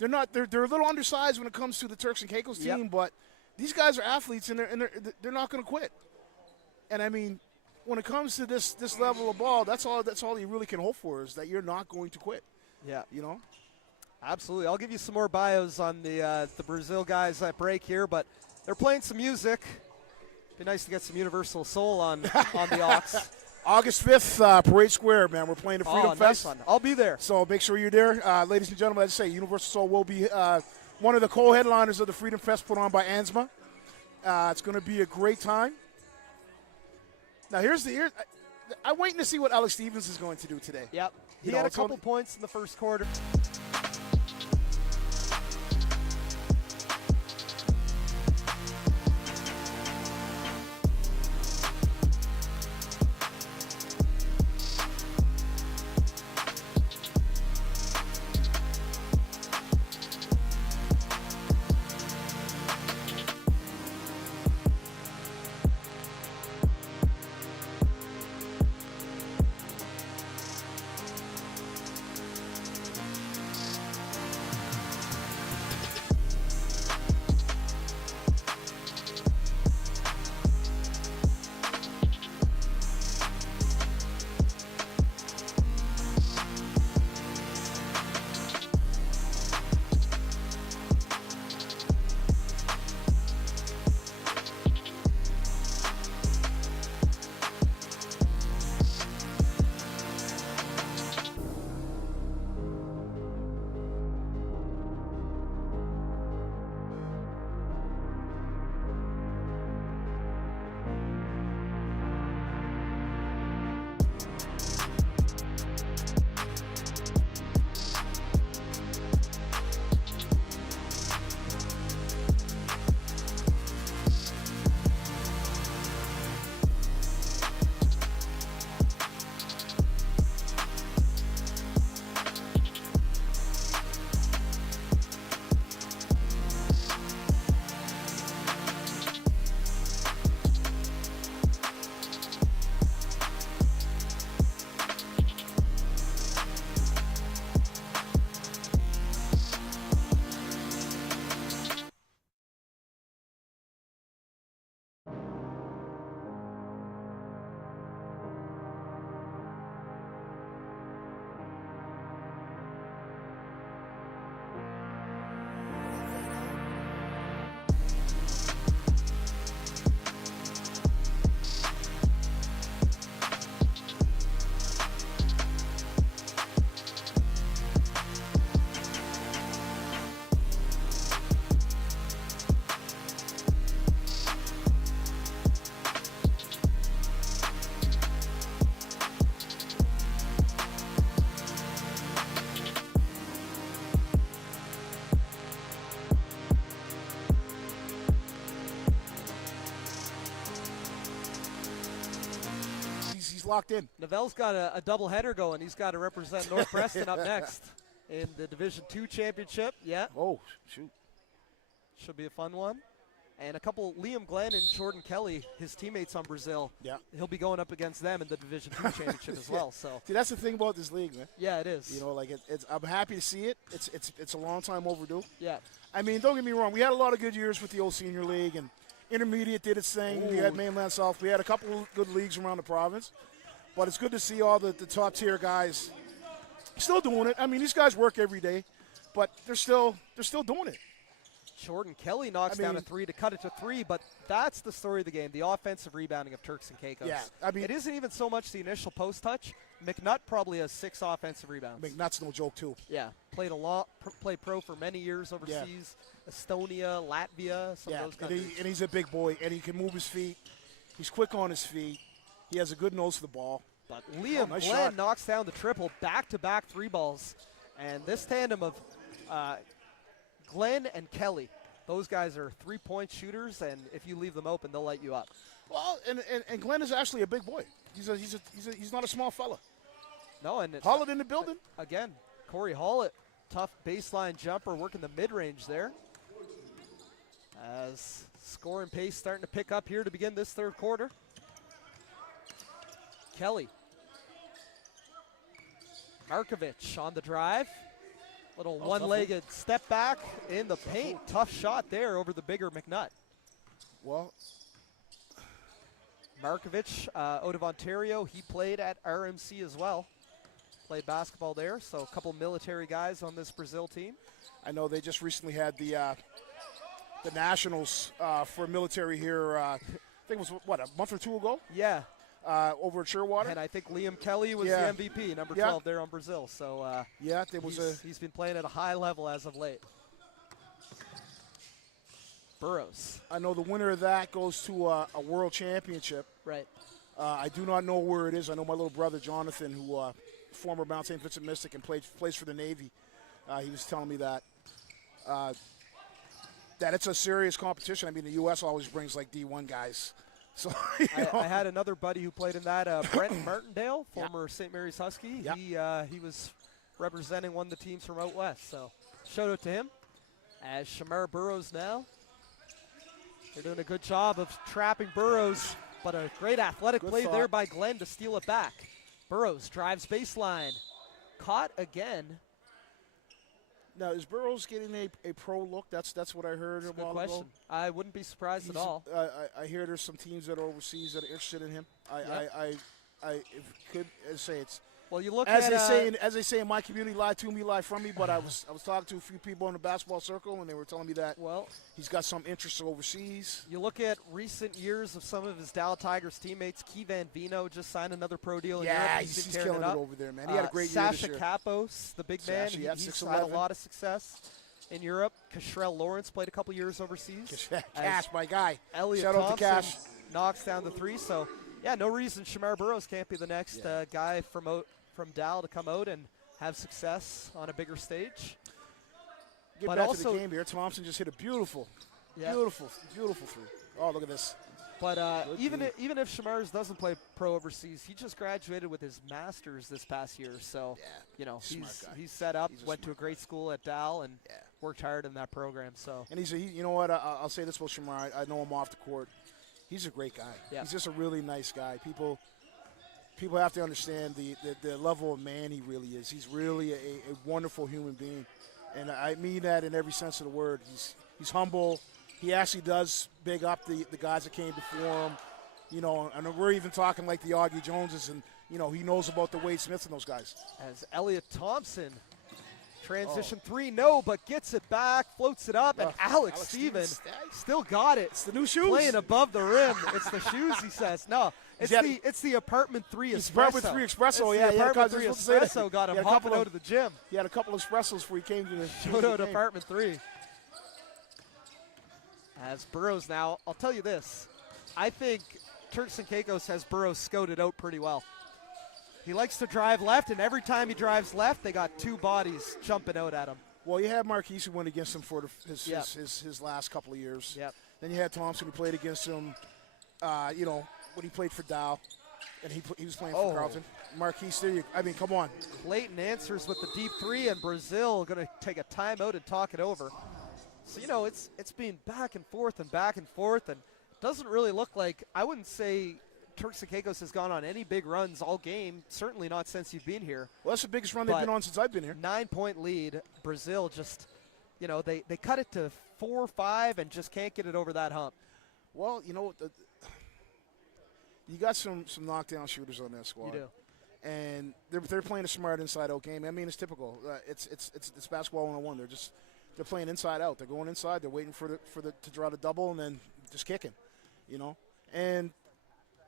a little undersized when it comes to the Turks and Caicos team, but these guys are athletes and they're not going to quit. And I mean, when it comes to this level of ball, that's all you really can hope for is that you're not going to quit. Yeah. Absolutely. I'll give you some more bios on the Brazil guys at break here, but they're playing some music. Be nice to get some Universal Soul on the aux. August 5th, Parade Square, man. We're playing the Freedom Fest. Nice one. I'll be there. So make sure you're there. Ladies and gentlemen, as I say, Universal Soul will be one of the co-headliners of the Freedom Fest put on by ANSMA. It's going to be a great time. Now, I'm waiting to see what Alex Stevens is going to do today. Yep. He had a couple points in the first quarter. locked in. Novell's got a doubleheader going. He's got to represent North Preston up next in the Division II championship. Yeah. Oh, shoot. Should be a fun one. And a couple, Liam Glenn and Jordan Kelly, his teammates on Brazil. Yeah. He'll be going up against them in the Division II championship as well. So. See, that's the thing about this league, man. Yeah, it is. You know, like it's. I'm happy to see it. It's a long time overdue. Yeah. I mean, don't get me wrong. We had a lot of good years with the old senior league, and intermediate did its thing. Ooh. We had mainland South. We had a couple of good leagues around the province. But it's good to see all the top tier guys still doing it. I mean, these guys work every day, but they're still doing it. Jordan Kelly knocks down a three to cut it to 3, but that's the story of the game, the offensive rebounding of Turks and Caicos. Yeah, I mean, it isn't even so much the initial post touch. McNutt probably has 6 offensive rebounds. McNutt's no joke, too. Yeah, played played pro for many years overseas, Estonia, Latvia, some of those countries. And he's a big boy, and he can move his feet. He's quick on his feet. He has a good nose for the ball. But Liam nice Glenn shot. knocks down the triple, back-to-back 3 balls. And this tandem of Glenn and Kelly, those guys are 3-point shooters, and if you leave them open, they'll light you up. Well, and Glenn is actually a big boy. He's not a small fella. No, and Hollett in the building. Again, Corey Hollett, tough baseline jumper, working the mid-range there. As score and pace starting to pick up here to begin this third quarter. Kelly. Markovich on the drive. Little one-legged step back in the paint. Tough shot there over the bigger McNutt. Well, Markovich out of Ontario. He played at RMC as well. Played basketball there, so a couple military guys on this Brazil team. I know they just recently had the nationals for military here. I think it was, a month or 2 ago? Yeah. Over at Shearwater. And I think Liam Kelly was the MVP, number 12 there on Brazil. So he's been playing at a high level as of late. Burrows. I know the winner of that goes to a world championship. Right. I do not know where it is. I know my little brother Jonathan, who former Mount St. Vincent Mystic and plays for the Navy. He was telling me that it's a serious competition. I mean, the U.S. always brings like D1 guys. So I had another buddy who played in that, Brent Martindale, former St. Mary's Husky. Yeah. He was representing one of the teams from out west. So shout out to him. As Shamar Burrows now. They're doing a good job of trapping Burrows, but a great athletic play there by Glenn to steal it back. Burrows drives baseline. Caught again. Now, is Burrows getting a pro look? That's what I heard a while ago. I wouldn't be surprised at all. I hear there's some teams that are overseas that are interested in him. Well, you look as they say in my community, lie to me, lie from me. But I was talking to a few people in the basketball circle, and they were telling me that he's got some interest overseas. You look at recent years of some of his Dow Tigers teammates. Key Van Vino just signed another pro deal in Europe. He's killing it over there, man. He had a great year this year. Sasha Kapos, the big man, he's had a lot of success in Europe. Kashrel Lawrence played a couple years overseas. Cash, my guy. Elliot Shout Thompson out to Cash. Knocks down the 3. So, yeah, no reason Shamar Burrows can't be the next guy from Dow to come out and have success on a bigger stage. Get back to the game here. Thompson just hit a beautiful 3. Oh, look at this. But even if Shamars doesn't play pro overseas, he just graduated with his master's this past year. So, he's set up, went to a great school at Dow, and worked hard in that program. So, and you know what? I'll say this about Shamar. I know him off the court. He's a great guy. Yeah. He's just a really nice guy. People have to understand the level of man he really is. He's really a wonderful human being, and I mean that in every sense of the word. He's humble. He actually does big up the guys that came before him, and we're even talking like the Augie Joneses, and he knows about the Wade Smiths and those guys. As Elliot Thompson transition 3, no, but gets it back, floats it up, and Alex Stevens still got it. It's the new shoes. Playing above the rim. It's the shoes, he says. No, it's the apartment 3 espresso. Apartment 3 espresso, it's the apartment 3 espresso got him hopping out of the gym. He had a couple of espressos before he came to the Shout out apartment 3. As Burrows now, I'll tell you this. I think Turks and Caicos has Burrows scouted out pretty well. He likes to drive left, and every time he drives left, they got 2 bodies jumping out at him. Well, you had Marquise who went against him for his last couple of years. Yep. Then you had Thompson who played against him, when he played for Dow. And he was playing for Carleton. Marquise, come on. Clayton answers with the deep three, and Brazil going to take a timeout and talk it over. So, it's been back and forth, and doesn't really look like, I wouldn't say Turks and Caicos has gone on any big runs all game, certainly not since you've been here. Well, that's the biggest run they've been on since I've been here. 9-point lead. Brazil just, they cut it to 4-5 and just can't get it over that hump. Well, you got some knockdown shooters on that squad. You do. And they're playing a smart inside-out game. I mean, it's typical. It's basketball 101. They're playing inside out. They're going inside. They're waiting for to draw the double and then just kicking, And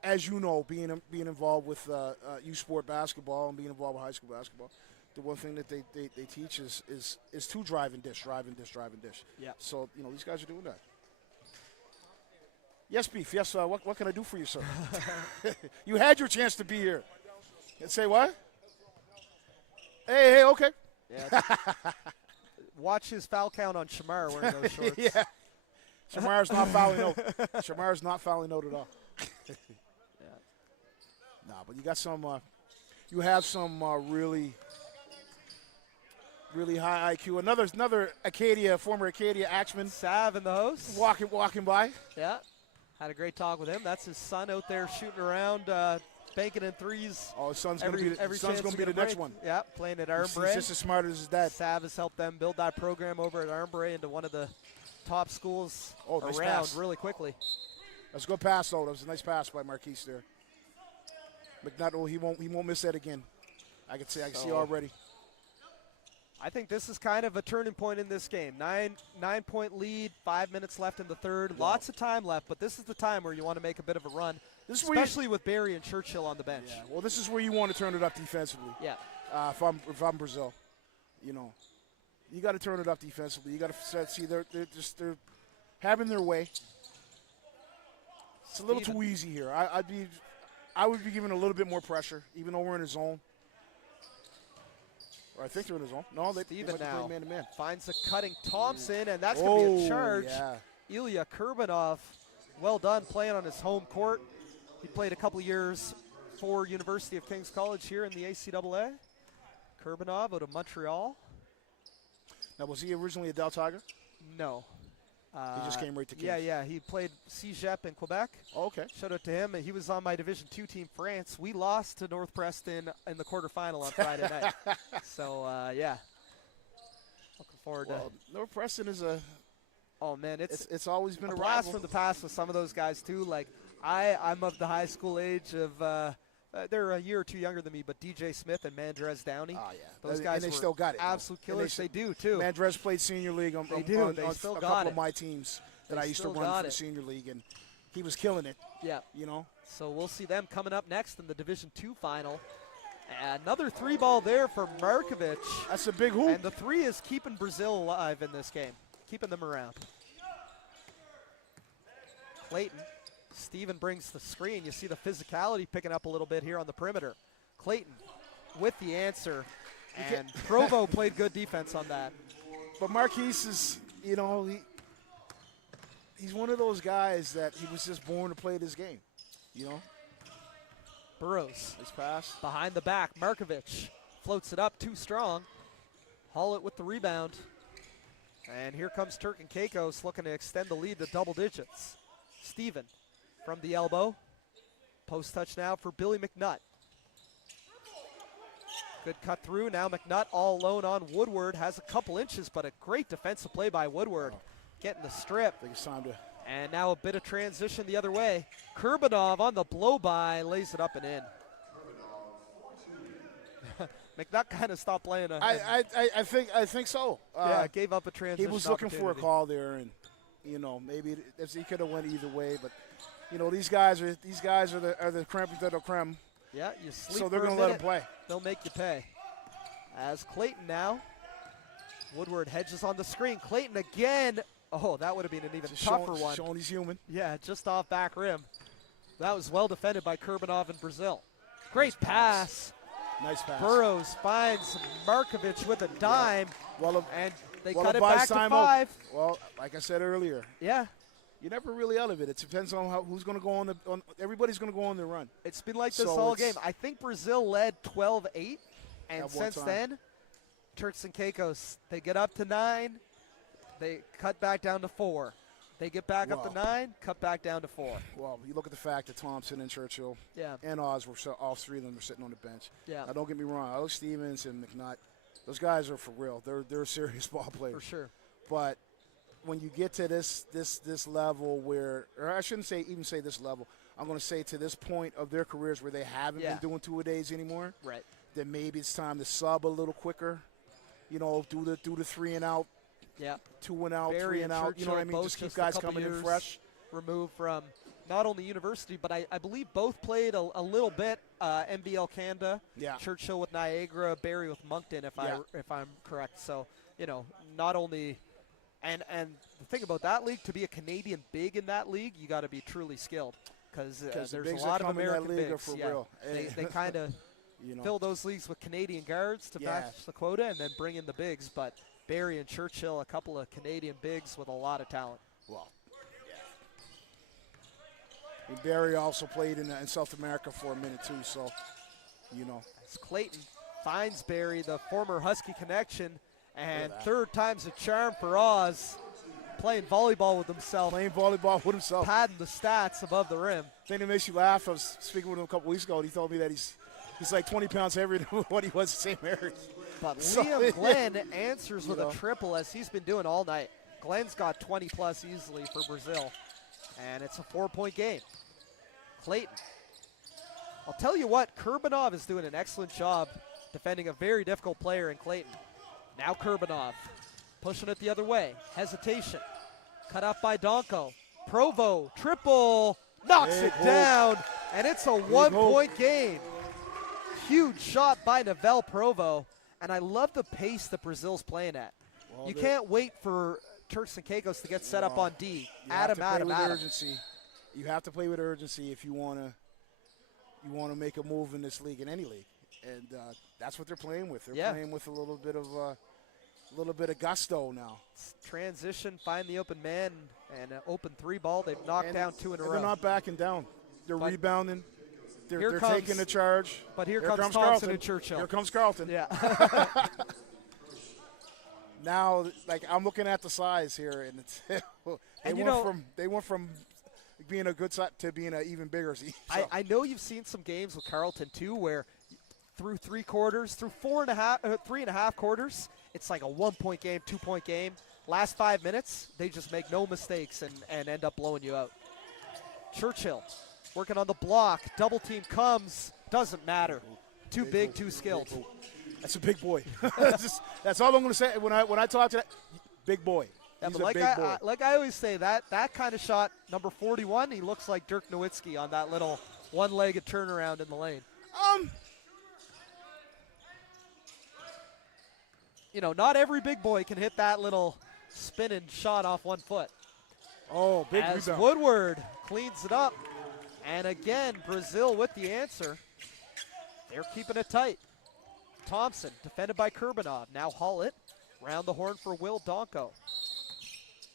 as you know, being involved with youth sport basketball and being involved with high school basketball, the one thing that they teach is to drive and dish. Yeah. So these guys are doing that. Yes, Beef. Yes. What can I do for you, sir? You had your chance to be here. Say what? Hey. Okay. Yeah. Watch his foul count on Shamar wearing those shorts. Yeah. Shamar's not fouling out. Shamar's not fouling out at all. Yeah. Nah, but you got some. You have some really high IQ. Another former Acadia Axman. Sav in the host. Walking by. Yeah. Had a great talk with him. That's his son out there shooting around, banking in threes. Oh, his son's going to be the next one. Yeah, playing at Armbray. He's just as smart as his dad. Sav has helped them build that program over at Armbray into one of the top schools nice around pass. Really quickly. That's a good pass, though. That was a nice pass by Marquise there. McNutt, he won't miss that again. I can see already. I think this is kind of a turning point in this game. 9-point lead, 5 minutes left in the third. Yeah. Lots of time left, but this is the time where you want to make a bit of a run, especially with Barry and Churchill on the bench. Yeah. Well, this is where you want to turn it up defensively. Yeah. If I'm Brazil, you got to turn it up defensively. You got to see they're having their way. It's a little too easy here. I would be giving a little bit more pressure, even though we're in a zone. Or I think they're in the zone. No, they might now play man-to-man. Finds a cutting Thompson, and that's going to be a charge. Yeah. Ilya Kurbanov, well done playing on his home court. He played a couple of years for University of King's College here in the ACAA. Kurbanov out of Montreal. Now, was he originally a Del Tiger? No. He just came right to Kings. Yeah. He played CEGEP in Quebec. Oh, okay. Shout out to him. He was on my Division II team, France. We lost to North Preston in the quarterfinal on Friday night. So, yeah. Looking forward to North Preston is a – oh, man. It's always been a blast rival. from the past with some of those guys, too. Like, I'm of the high school age of they're a year or two younger than me, but DJ Smith and Mandrez Downey. Oh, yeah. Those guys and they still got it. Absolute killers. They do, too. Mandrez played senior league on They still a got couple it. of my teams that I used to run for the senior league, and he was killing it. Yeah. So we'll see them coming up next in the Division II final. Another three ball there for Markovic. That's a big hoop. And the three is keeping Brazil alive in this game, keeping them around. Clayton. Steven brings the screen. You see the physicality picking up a little bit here on the perimeter. Clayton with the answer. And Provo played good defense on that. But Marquise is, he's one of those guys that he was just born to play this game, Burrows. His pass. Behind the back, Markovic floats it up too strong. Hallett with the rebound. And here comes Turk and Caicos looking to extend the lead to double digits. Steven from the elbow. Post touch now for Billy McNutt. Good cut through. Now McNutt all alone on Woodward. Has a couple inches, but a great defensive play by Woodward. Getting the strip. I think it's time to. And now a bit of transition the other way. Kurbanov on the blow-by. Lays it up and in. McNutt kind of stopped playing. I think so. Yeah, gave up a transition. He was looking for a call there, and maybe he could have went either way, but these guys are the creme de la creme. Yeah, you sleep. So they're going to let him play. They'll make you pay. As Clayton now, Woodward hedges on the screen. Clayton again. Oh, that would have been an even tougher one. Showing he's human. Yeah, just off back rim. That was well defended by Kurbanov in Brazil. Great pass. Nice pass. Burrows finds Markovic with a dime, and they cut it back to 5. Well, like I said earlier. Yeah. you're never really out of it. It depends on who's going to go on everybody's going to go on the run. It's been like this So all it's- game. I think Brazil led 12-8, and At one since time. then, Turks and Caicos, they get up to 9, they cut back down to 4. They get back up to Wow. 9, cut back down to 4. Well, you look at the fact that Thompson and Churchill Yeah, and Oz all three of them were sitting on the bench. yeah, Now, don't get me wrong. Alex Stevens and McNutt, those guys are for real. They're serious ball players. for sure. But when you get to this level where, or I shouldn't even say this level, I'm going to say to this point of their careers where they haven't Yeah. been doing two-a-days anymore, Right. then maybe it's time to sub a little quicker. You know, do the 3 and out, Yeah. 2 and out, Barry 3 and and out. You know what I Churchill mean? both Just keep just a guys couple coming in years fresh. Removed from not only university, but I believe both played a little bit NBL Canada. Yeah. Churchill with Niagara, Barry with Moncton, if I'm correct. So not only, and the thing about that league, to be a Canadian big in that league, you got to be truly skilled because the there's a bigs that lot of come in that American league are bigs. for Yeah. real. They kind of You know, fill those leagues with Canadian guards to Yeah. match the quota, and then bring in the bigs. But Barry and Churchill, a couple of Canadian bigs with a lot of talent. well, yeah. And Barry also played in South America for a minute too, so you know. As Clayton finds Barry, the former Husky connection, and that. third time's a charm for Oz, playing volleyball with himself, Playing volleyball with himself. padding the stats above the rim. Thing that makes you laugh, I was speaking with him a couple weeks ago, and he told me that he's like 20 pounds heavier than what he was at St. Mary's. But So- Liam Glenn answers with You know. a triple, as he's been doing all night. Glenn's got 20-plus easily for Brazil, and it's a 4-point game. Clayton. I'll tell you what, Kurbanov is doing an excellent job defending a very difficult player in Clayton. Now Kurbanov pushing it the other way. Hesitation. Cut off by Donko. Provo, triple, knocks Big it hoop. down, and it's a hoop. one-point game. Huge shot by Novell Provo, and I love the pace that Brazil's playing at. Well, You they- can't wait for Turks and Caicos to get set up Well, on D. You have to play Adam, with Adam. urgency. You have to play with urgency if you want to make a move in this league, in any league, and that's what they're playing with. They're Yeah. playing with a little bit of gusto now. Transition, find the open man, and an open 3 ball. They've knocked And- down 2 in a and row. They're not backing down. They're But rebounding. here They're comes- taking the charge. but here Here comes Thompson Carlton. and Churchill. Here comes Carlton. Yeah. Now, like, I'm looking at the size here, and it's And you they went from being a good size to being an even bigger size. I know you've seen some games with Carlton too, where through 3 quarters, through 3.5 quarters, it's like a 1-point game, 2-point game. Last 5 minutes, they just make no mistakes and end up blowing you out. Churchill working on the block. Double team comes. Doesn't matter. Too big, too skilled. That's a big boy. that's all I'm going to say when I talk to that. Big boy. Yeah, He's but a big boy. like I always say, that kind of shot, number 41, he looks like Dirk Nowitzki on that little one-legged turnaround in the lane. Not every big boy can hit that little spinning shot off 1 foot. Oh, big As rebound. Woodward cleans it up. And again, Brazil with the answer. They're keeping it tight. Thompson, defended by Kurbanov. Now Hull it. Round the horn for Will Donko.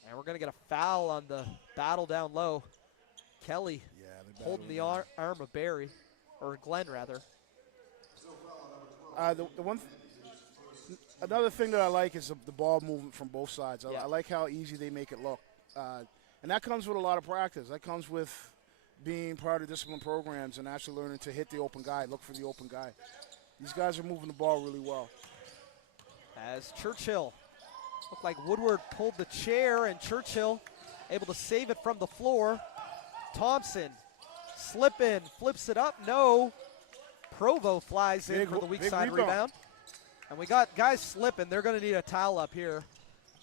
And we're going to get a foul on the battle down low. Kelly Yeah, they holding the battled arm of Barry, or Glenn rather. Another thing that I like is the ball movement from both sides. Yeah. I like how easy they make it look. And that comes with a lot of practice. That comes with being part of discipline programs and actually learning to hit the open guy, look for the open guy. These guys are moving the ball really well. As Churchill, looked like Woodward pulled the chair, and Churchill able to save it from the floor. Thompson, slip in, flips it up, no. Provo flies in Big- for the weak big side rebound. rebound. And we got guys slipping. They're going to need a towel up here.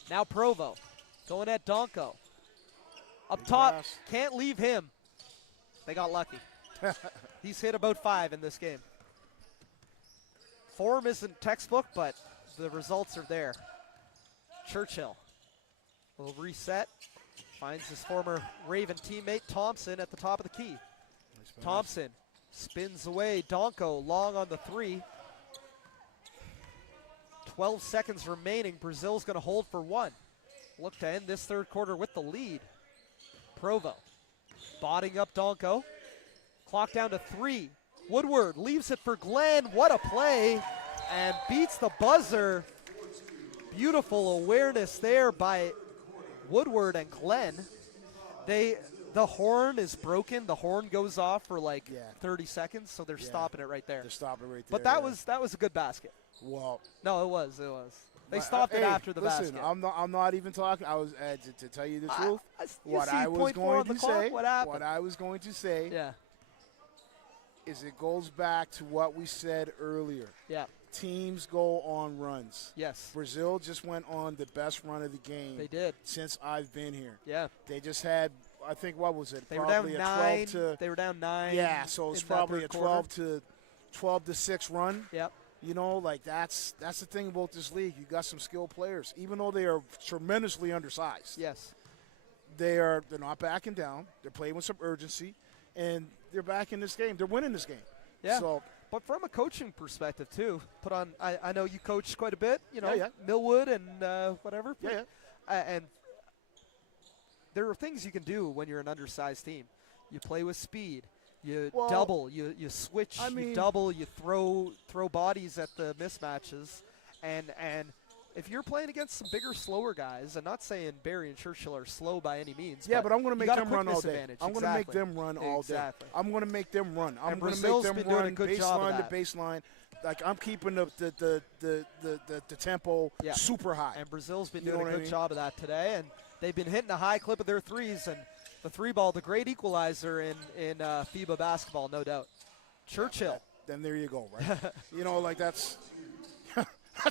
Now Provo going at Donko. Up Big top, pass. can't leave him. They got lucky. He's hit about 5 in this game. Form isn't textbook, but the results are there. Churchill will reset. Finds his former Raven teammate Thompson at the top of the key. Nice pass. Thompson spins away. Donko long on the 3. 12 seconds remaining. Brazil's going to hold for 1. Look to end this third quarter with the lead. Provo botting up Donko. Clock down to 3. Woodward leaves it for Glenn. What a play. And beats the buzzer. Beautiful awareness there by Woodward and Glenn. The horn is broken. The horn goes off for like 30 seconds, so they're stopping it right there. They're stopping it right there. But that was a good basket. Well, no, it was. They stopped it after the basket. Listen, I'm not even talking. I was to tell you the truth. What I was going to say. Is it goes back to what we said earlier. Yeah. Teams go on runs. Yes. Brazil just went on the best run of the game. They did. Since I've been here. Yeah. They just had, I think, what was it? They were down 9. They were down 9. Yeah, so it was probably a 12 to 6 run. Yep. You know, like that's the thing about this league. You got some skilled players, even though they are tremendously undersized. Yes. They're not backing down. They're playing with some urgency, and they're back in this game. They're winning this game. Yeah. So, but from a coaching perspective too, I know you coach quite a bit. You know, yeah. Millwood and whatever. Yeah. And there are things you can do when you're an undersized team. You play with speed. You double. You switch. You double. You throw bodies at the mismatches, and if you're playing against some bigger, slower guys, I'm not saying Barry and Churchill are slow by any means. Yeah, but I'm going to make them run all day. Advantage. I'm going to make them run all day. I'm going to make them run. I'm going to make them run baseline to baseline. Like I'm keeping the tempo super high. And Brazil's been doing a good job of that today, and they've been hitting a high clip of their threes. And the 3-ball, the great equalizer in FIBA basketball, no doubt. Churchill. Then there you go, right? You know, like that's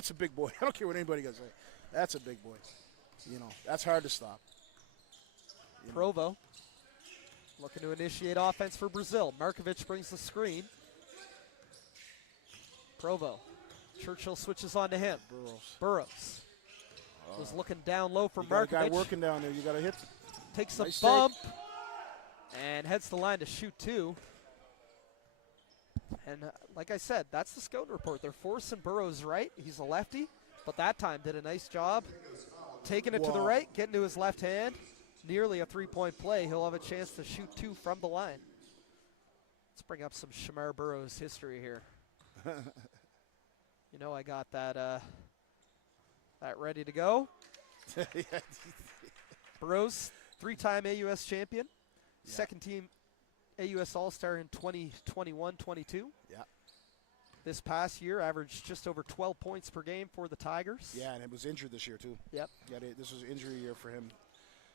a big boy. I don't care what anybody gonna say. That's a big boy. You know, that's hard to stop. Provo looking to initiate offense for Brazil. Markovic brings the screen. Provo. Churchill switches on to him. Burrows was looking down low for Markovic. Guy working down there. You got to hit. Takes a bump and heads the line to shoot 2. And like I said, that's the scout report. They're forcing Burrows right. He's a lefty, but that time did a nice job taking it to the right, getting to his left hand. Nearly a 3-point play. He'll have a chance to shoot 2 from the line. Let's bring up some Shamar Burrows history here. You know, I got that ready to go. Burrows, 3-time AUS champion, second team AUS All-Star in 2021-22. Yeah. This past year, averaged just over 12 points per game for the Tigers. Yeah, and it was injured this year too. Yep. Yeah, this was an injury year for him,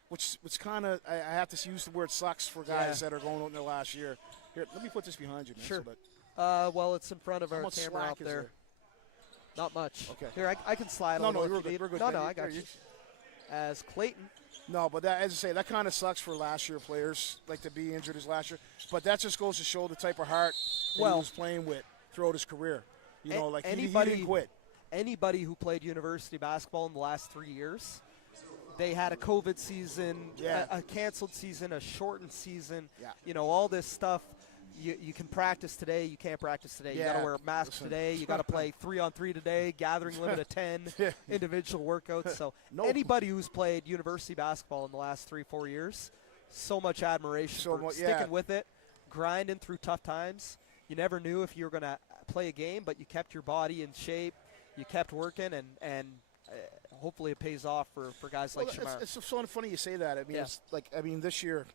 which kind of I have to use the word sucks for guys that are going on their last year. Here, let me put this behind you, man. Sure. So well, it's in front of our camera out there. Not much. Okay. Here, I can slide a little. No, we're good. No, I got you. As Clayton. No, but that, as I say, that kind of sucks for last year players, like to be injured as last year. But that just goes to show the type of heart that he was playing with throughout his career. You know, like he didn't quit. Anybody who played university basketball in the last 3 years, they had a COVID season, a canceled season, a shortened season. Yeah. You know, all this stuff. You can practice today. You can't practice today. You got to wear a mask today. You got to play 3-on-3 today. Gathering limit of 10. Individual workouts. So anybody who's played university basketball in the last 3-4 years, so much admiration for sticking with it, grinding through tough times. You never knew if you were going to play a game, but you kept your body in shape. You kept working, and hopefully it pays off for guys like Shamar. It's so funny you say that. I mean, this year.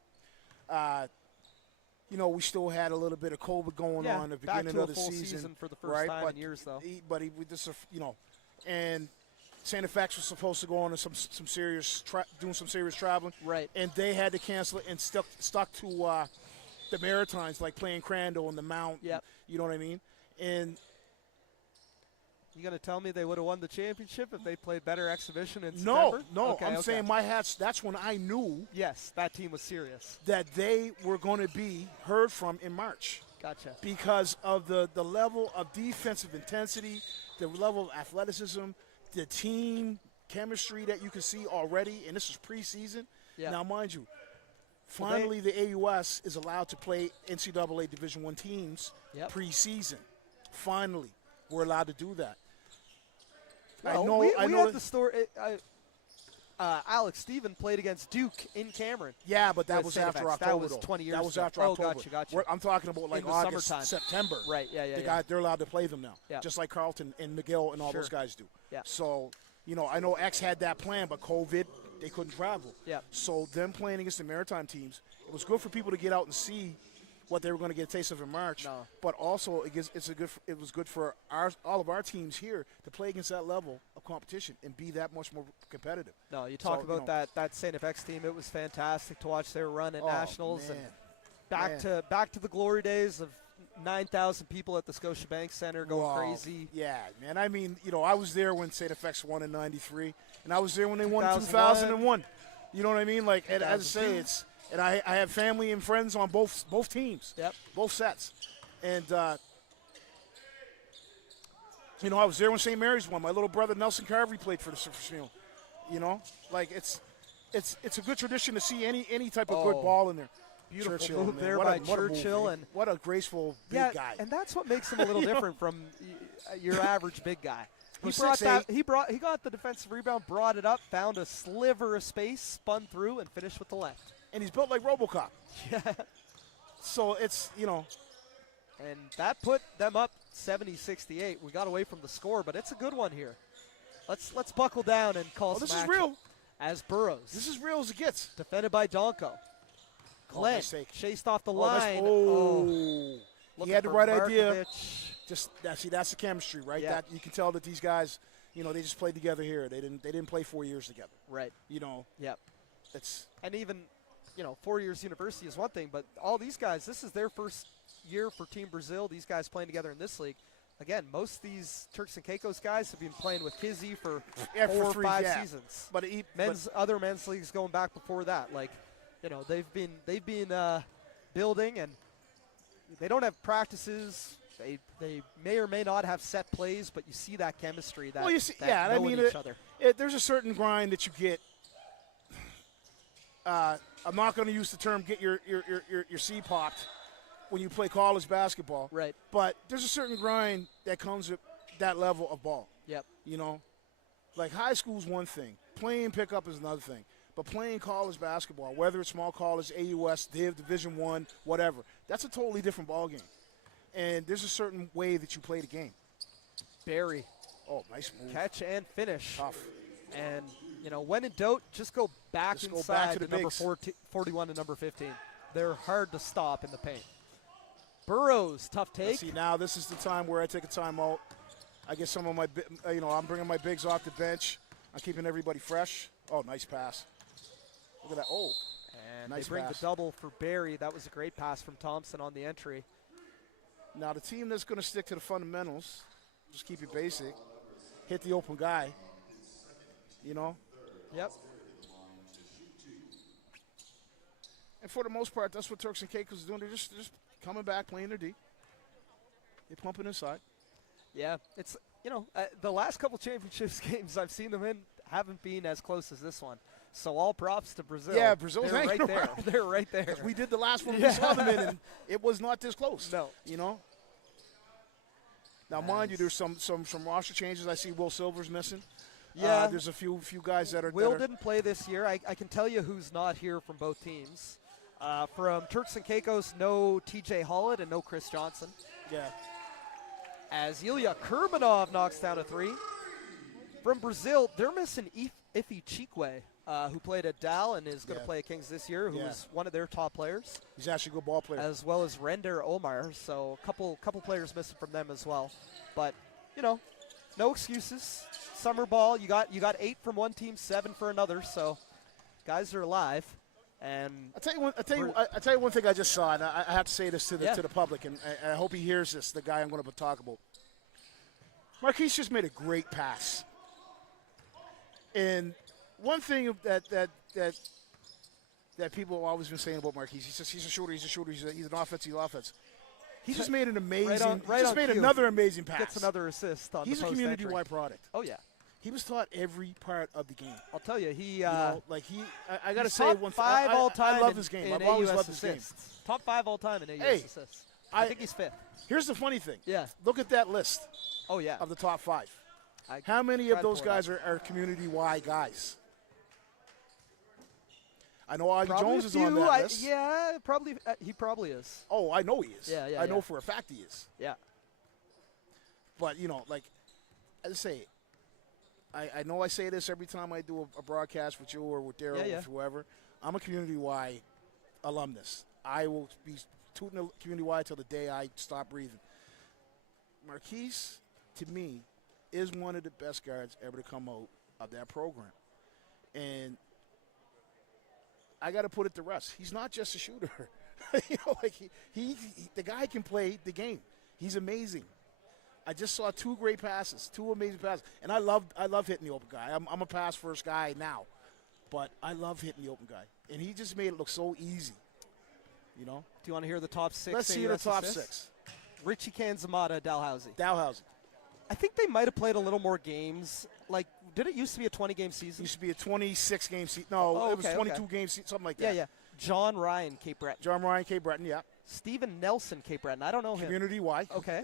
You know, we still had a little bit of COVID going on at the beginning of the season for the first time in years, though. And Santa Fe was supposed to go on to some serious doing some serious traveling, right? And they had to cancel it and stuck to the Maritimes, like playing Crandall and the Mount. Yeah, you know what I mean. And you gonna tell me they would have won the championship if they played better exhibition in September? No. Okay, I'm saying my hats. That's when I knew. Yes, that team was serious. That they were going to be heard from in March. Gotcha. Because of the level of defensive intensity, the level of athleticism, the team chemistry that you can see already, and this is preseason. Yeah. Now, mind you, finally the AUS is allowed to play NCAA Division I teams preseason. Finally, we're allowed to do that. Well, we had the story. Alex Stephen played against Duke in Cameron. Yeah, but that With was St. after FX. October. That was though. 20 years That was ago. after Oh, October. gotcha. I'm talking about like In the August, summertime. September. Right, yeah. They're allowed to play them now. Yeah. Just like Carlton and McGill and all those guys do. Yeah. So, I know X had that plan, but COVID, they couldn't travel. Yeah. So them playing against the Maritime teams, it was good for people to get out and see what they were going to get a taste of in March. No. But also, it was good for all of our teams here to play against that level of competition and be that much more competitive. No, you talk about that St. FX team. It was fantastic to watch their run at Nationals man. and back to the glory days of 9,000 people at the Scotiabank Center going crazy. Yeah, man. I mean, I was there when St. FX won in '93, and I was there when they won in 2001. 2001. You know what I mean? Like, and as I say, and I have family and friends on both teams. Yep. Both sets. And, I was there when St. Mary's won. My little brother Nelson Carvey played for the Field. Like it's a good tradition to see any type of good ball in there. Beautiful Churchill, move man. there What by a move, Churchill, man. and what a graceful big guy. and that's what makes him a little different from your average big guy. He He's brought 6'8". He got the defensive rebound, brought it up, found a sliver of space, spun through, and finished with the left. And he's built like RoboCop. Yeah. So it's And that put them up 70-68. We got away from the score, but it's a good one here. Let's buckle down and call some this is action. real. As Burrows. This is real as it gets. Defended by Donko. Glenn chased off the line. He had the right idea. Markovic. That's the chemistry, right? Yeah. That you can tell that these guys, they just played together here. They didn't play 4 years together. Right. Yep. And even 4 years university is one thing, but all these guys, this is their first year for Team Brazil. These guys playing together in this league. Again, most of these Turks and Caicos guys have been playing with Kizzy for 4 or 5 seasons. But other men's leagues going back before that, they've been building, and they don't have practices. They may or may not have set plays, but you see that chemistry that knowing each other. There's a certain grind that you get. I'm not going to use the term "get your seed popped" when you play college basketball. Right. But there's a certain grind that comes with that level of ball. Yep. Like high school's one thing, playing pickup is another thing. But playing college basketball, whether it's small college, AUS, Division I, whatever, that's a totally different ball game. And there's a certain way that you play the game. Barry. Oh, nice move. Catch and finish. Tough. And, when in doubt, just go back Just inside go back to the number bigs. 41 to number 15. They're hard to stop in the paint. Burrows, tough take. See, now this is the time where I take a timeout. I get some of my, I'm bringing my bigs off the bench. I'm keeping everybody fresh. Oh, nice pass. Look at that. Oh, and nice they bring pass. the double for Barry. That was a great pass from Thompson on the entry. Now the team that's going to stick to the fundamentals, just keep it basic, hit the open guy. Yep. And for the most part, that's what Turks and Caicos is doing. They're just coming back, playing their D. They're pumping inside. Yeah, it's the last couple championships games I've seen them in haven't been as close as this one. So all props to Brazil. Yeah, Brazil's They're hanging right there. around. They're right there. We did the last one we saw them in, and it was not this close. No. Now, mind you, there's some roster changes. I see Will Silver's missing. Yeah. There's a few guys that are. Will didn't play this year. I can tell you who's not here from both teams. From Turks and Caicos, no T.J. Hollett and no Chris Johnson. Yeah. As Ilya Kurbanov knocks down a three. From Brazil, they're missing Ife Chikwe, who played at Dal and is going to play at Kings this year, who is one of their top players. He's actually a good ball player. As well as Render Omar, so a couple players missing from them as well. But, no excuses. Summer ball, you got 8 from one team, 7 for another, so guys are alive. And I'll tell you one thing I just saw, and I have to say this to the public, and I hope he hears this, the guy I'm going to talk about. Marquise just made a great pass. And one thing that people have always been saying about Marquise, he's a shooter, he's an offensive offense. He just made an amazing, another amazing pass. Gets another assist on He's the a post community-wide entry. product. Oh, yeah. He was taught every part of the game. I'll tell you, he I got to say top one thing. 5 all time. I love this game. I've always loved this game. Top 5 all time in AUS assists. I think he's 5th. Here's the funny thing. Yeah. Look at that list. Oh, yeah. Of the top 5. How many of those guys are community-wide guys? I know Augie Probably Jones a is on few. that list. Yeah, probably. He probably is. Oh, I know he is. Yeah, yeah, I know yeah. for a fact he is. Yeah. But, like I say, I know I say this every time I do a broadcast with you or with Daryl or with whoever. I'm a Community Y alumnus. I will be tooting the Community Y till the day I stop breathing. Marquise, to me, is one of the best guards ever to come out of that program. And I got to put it to rest. He's not just a shooter. The guy can play the game. He's amazing. I just saw two great passes, two amazing passes, and I love hitting the open guy. I'm a pass first guy now, but I love hitting the open guy, and he just made it look so easy. Do you want to hear the top 6? Let's see the top 6. Richie Canzamata, Dalhousie. I think they might have played a little more games. Like, did it used to be a 20-game season? It used to be a 26-game season. No, it was 22-game season, something like that. Yeah. John Ryan, Cape Breton. Yeah. Stephen Nelson, Cape Breton. I don't know him. Community Y. Okay.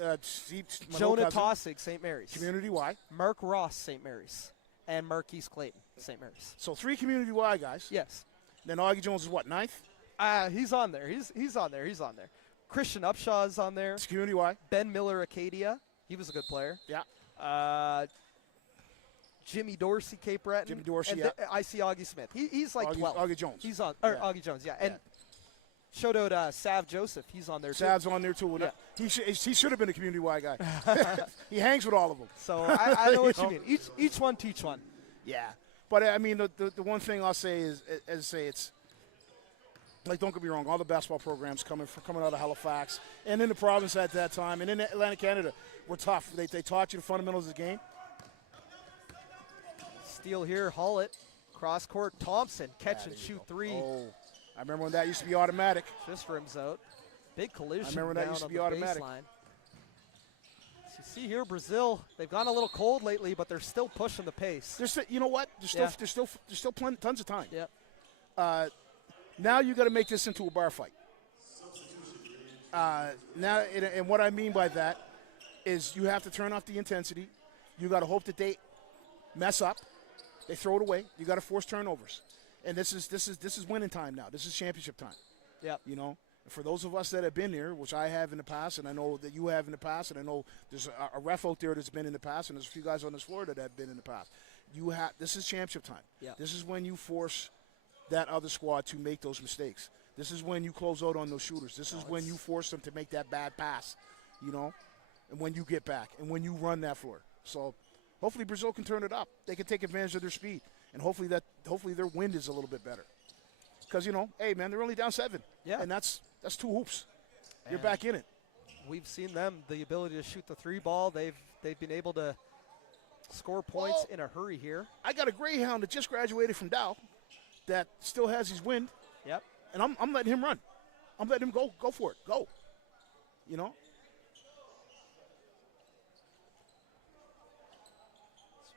Jonah Tossig, St. Mary's. Community Y. Mark Ross, St. Mary's. And Marquise Clayton, St. Mary's. So 3 Community Y guys. Yes. Then Augie Jones is what, 9th? He's on there. He's on there. Christian Upshaw is on there. It's Community Y. Ben Miller, Acadia. He was a good player. Yeah. Jimmy Dorsey, Cape Breton. Jimmy Dorsey, and I see Augie Smith. He's like 12. Augie Jones. He's on. Or Augie Jones, yeah. And shout out Sav Joseph. He's on there, too. Sav's on there, too. Yeah. He should have been a Community Y guy. He hangs with all of them. So I know what you mean. Each one teach one. Yeah. But, I mean, the one thing I'll say is, it's, like, don't get me wrong, all the basketball programs coming out of Halifax and in the province at that time and in Atlantic Canada were tough. They taught you the fundamentals of the game. Steal here, haul it. Cross court, Thompson, catch and shoot 3. Oh, I remember when that used to be automatic. Just rims out. Big collision. I remember when that used to be automatic. Baseline. So you see here, Brazil, they've gone a little cold lately, but they're still pushing the pace. You know what? There's still tons of time. Yeah. Now you got to make this into a bar fight. Now, and what I mean by that is you have to turn off the intensity. You got to hope that they mess up, they throw it away. You got to force turnovers, and this is winning time now. This is championship time. Yeah. For those of us that have been here, which I have in the past, and I know that you have in the past, and I know there's a ref out there that's been in the past, and there's a few guys on this floor that have been in the past. This is championship time. Yeah. This is when you force that other squad to make those mistakes. This is when you close out on those shooters. This is when you force them to make that bad pass, and when you get back and when you run that floor. So hopefully Brazil can turn it up. They can take advantage of their speed, and hopefully their wind is a little bit better. Because, hey, man, they're only down 7. Yeah. And that's 2 hoops. You're back in it. We've seen them, the ability to shoot the 3 ball. They've been able to score points in a hurry here. I got a Greyhound that just graduated from Dow that still has his wind. Yep. And I'm letting him run. I'm letting him go for it. Go.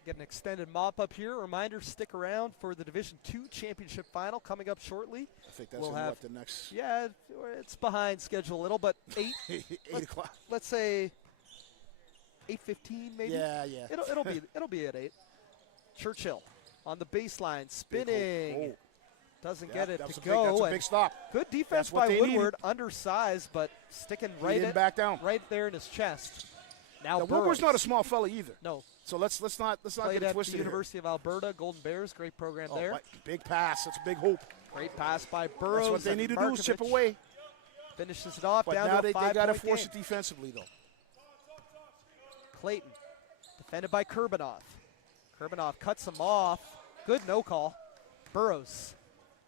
Get an extended mop up here. Reminder, stick around for the Division II Championship Final coming up shortly. I think that's the next. Yeah, it's behind schedule a little, but 8 o'clock. Let's say 8:15 maybe. Yeah. It'll be at 8. Churchill on the baseline, spinning. Doesn't get it to go. That's a big stop. Good defense by Woodward, undersized, but sticking back down right there in his chest. Now Woodward's not a small fella either. No. So let's not Played get it at twisted the University of Alberta, Golden Bears, great program there. Big pass. That's a big hoop. Great pass by Burrows. That's what they need to do is chip away. Finishes it off. But down now to a 5-point they got to force game. it defensively, though. Clayton, defended by Kurbanov. Kurbanov cuts him off. Good no call. Burrows,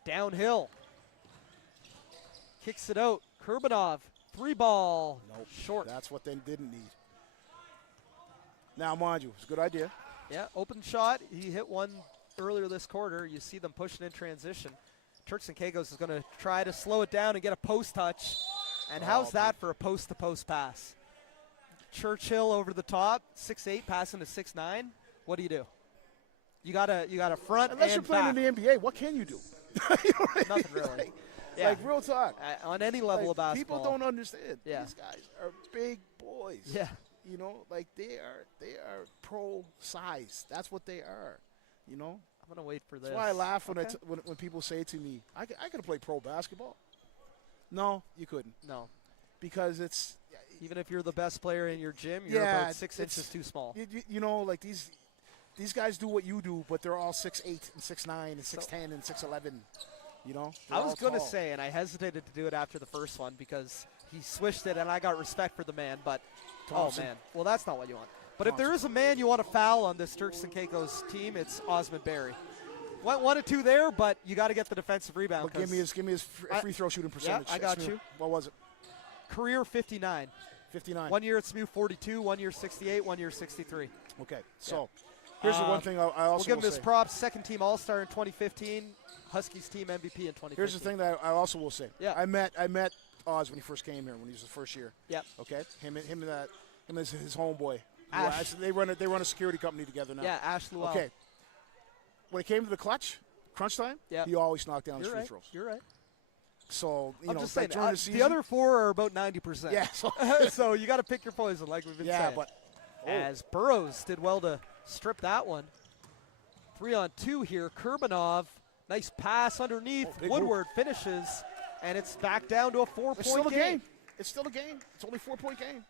downhill. Kicks it out. Kurbanov, 3-ball. Nope. Short. That's what they didn't need. Now, mind you, it's a good idea. Yeah, open shot. He hit one earlier this quarter. You see them pushing in transition. Turks and Caicos is going to try to slow it down and get a post touch. And how's that for a post-to-post pass? Churchill over the top, 6'8", passing to 6'9". What do? You got a front Unless and you're playing back. in the NBA, what can you do? Nothing really. Like real talk. On any level of basketball. People don't understand. Yeah. These guys are big boys. Yeah. They are pro size. That's what they are. I'm gonna wait for this. That's why I laugh when, Okay. when people say to me, I could have played pro basketball. No, you couldn't. No. Because it's Even if you're the best player in your gym, you're Yeah, about 6 inches too small. you know, like these guys do what you do, but they're all 6'8" and 6'9" and 6'10" and 6'11". You know, I was going to say, and I hesitated to do it after the first one because he swished it, and I got respect for the man. But Thompson. oh man, well that's not what you want. But if there is a man you want to foul on this Turks and Caicos team, it's Osmond Berry. Went 1 of 2 there, but you got to get the defensive rebound. But give me his free throw shooting percentage. I got you. What was it? Career 59. 59. 1 year at SMU 42, 1 year 68, 1 year 63. Okay, so here's the one thing I also we'll give him will his say. props. Second team All-Star in 2015. Huskies team MVP in 2015. Here's the thing that I also will say. Yeah. I met Oz when he first came here, when he was the first year. Yep. Okay. Him and his homeboy. Ash. They run a security company together now. Yeah, Ash Llewellyn. Okay. When it came to the crunch time, Yep. he always knocked down his You're free right. throws. You're right. So I'm just saying, during the season, the other 4 are about 90%. Yeah. So, so you got to pick your poison, like we've been saying. but As Burrows did well to strip that one. 3-on-2 here. Kurbanov, nice pass underneath. big Woodward finishes, and it's back down to a 4-point it's still a game. It's still a game. It's only a 4-point game.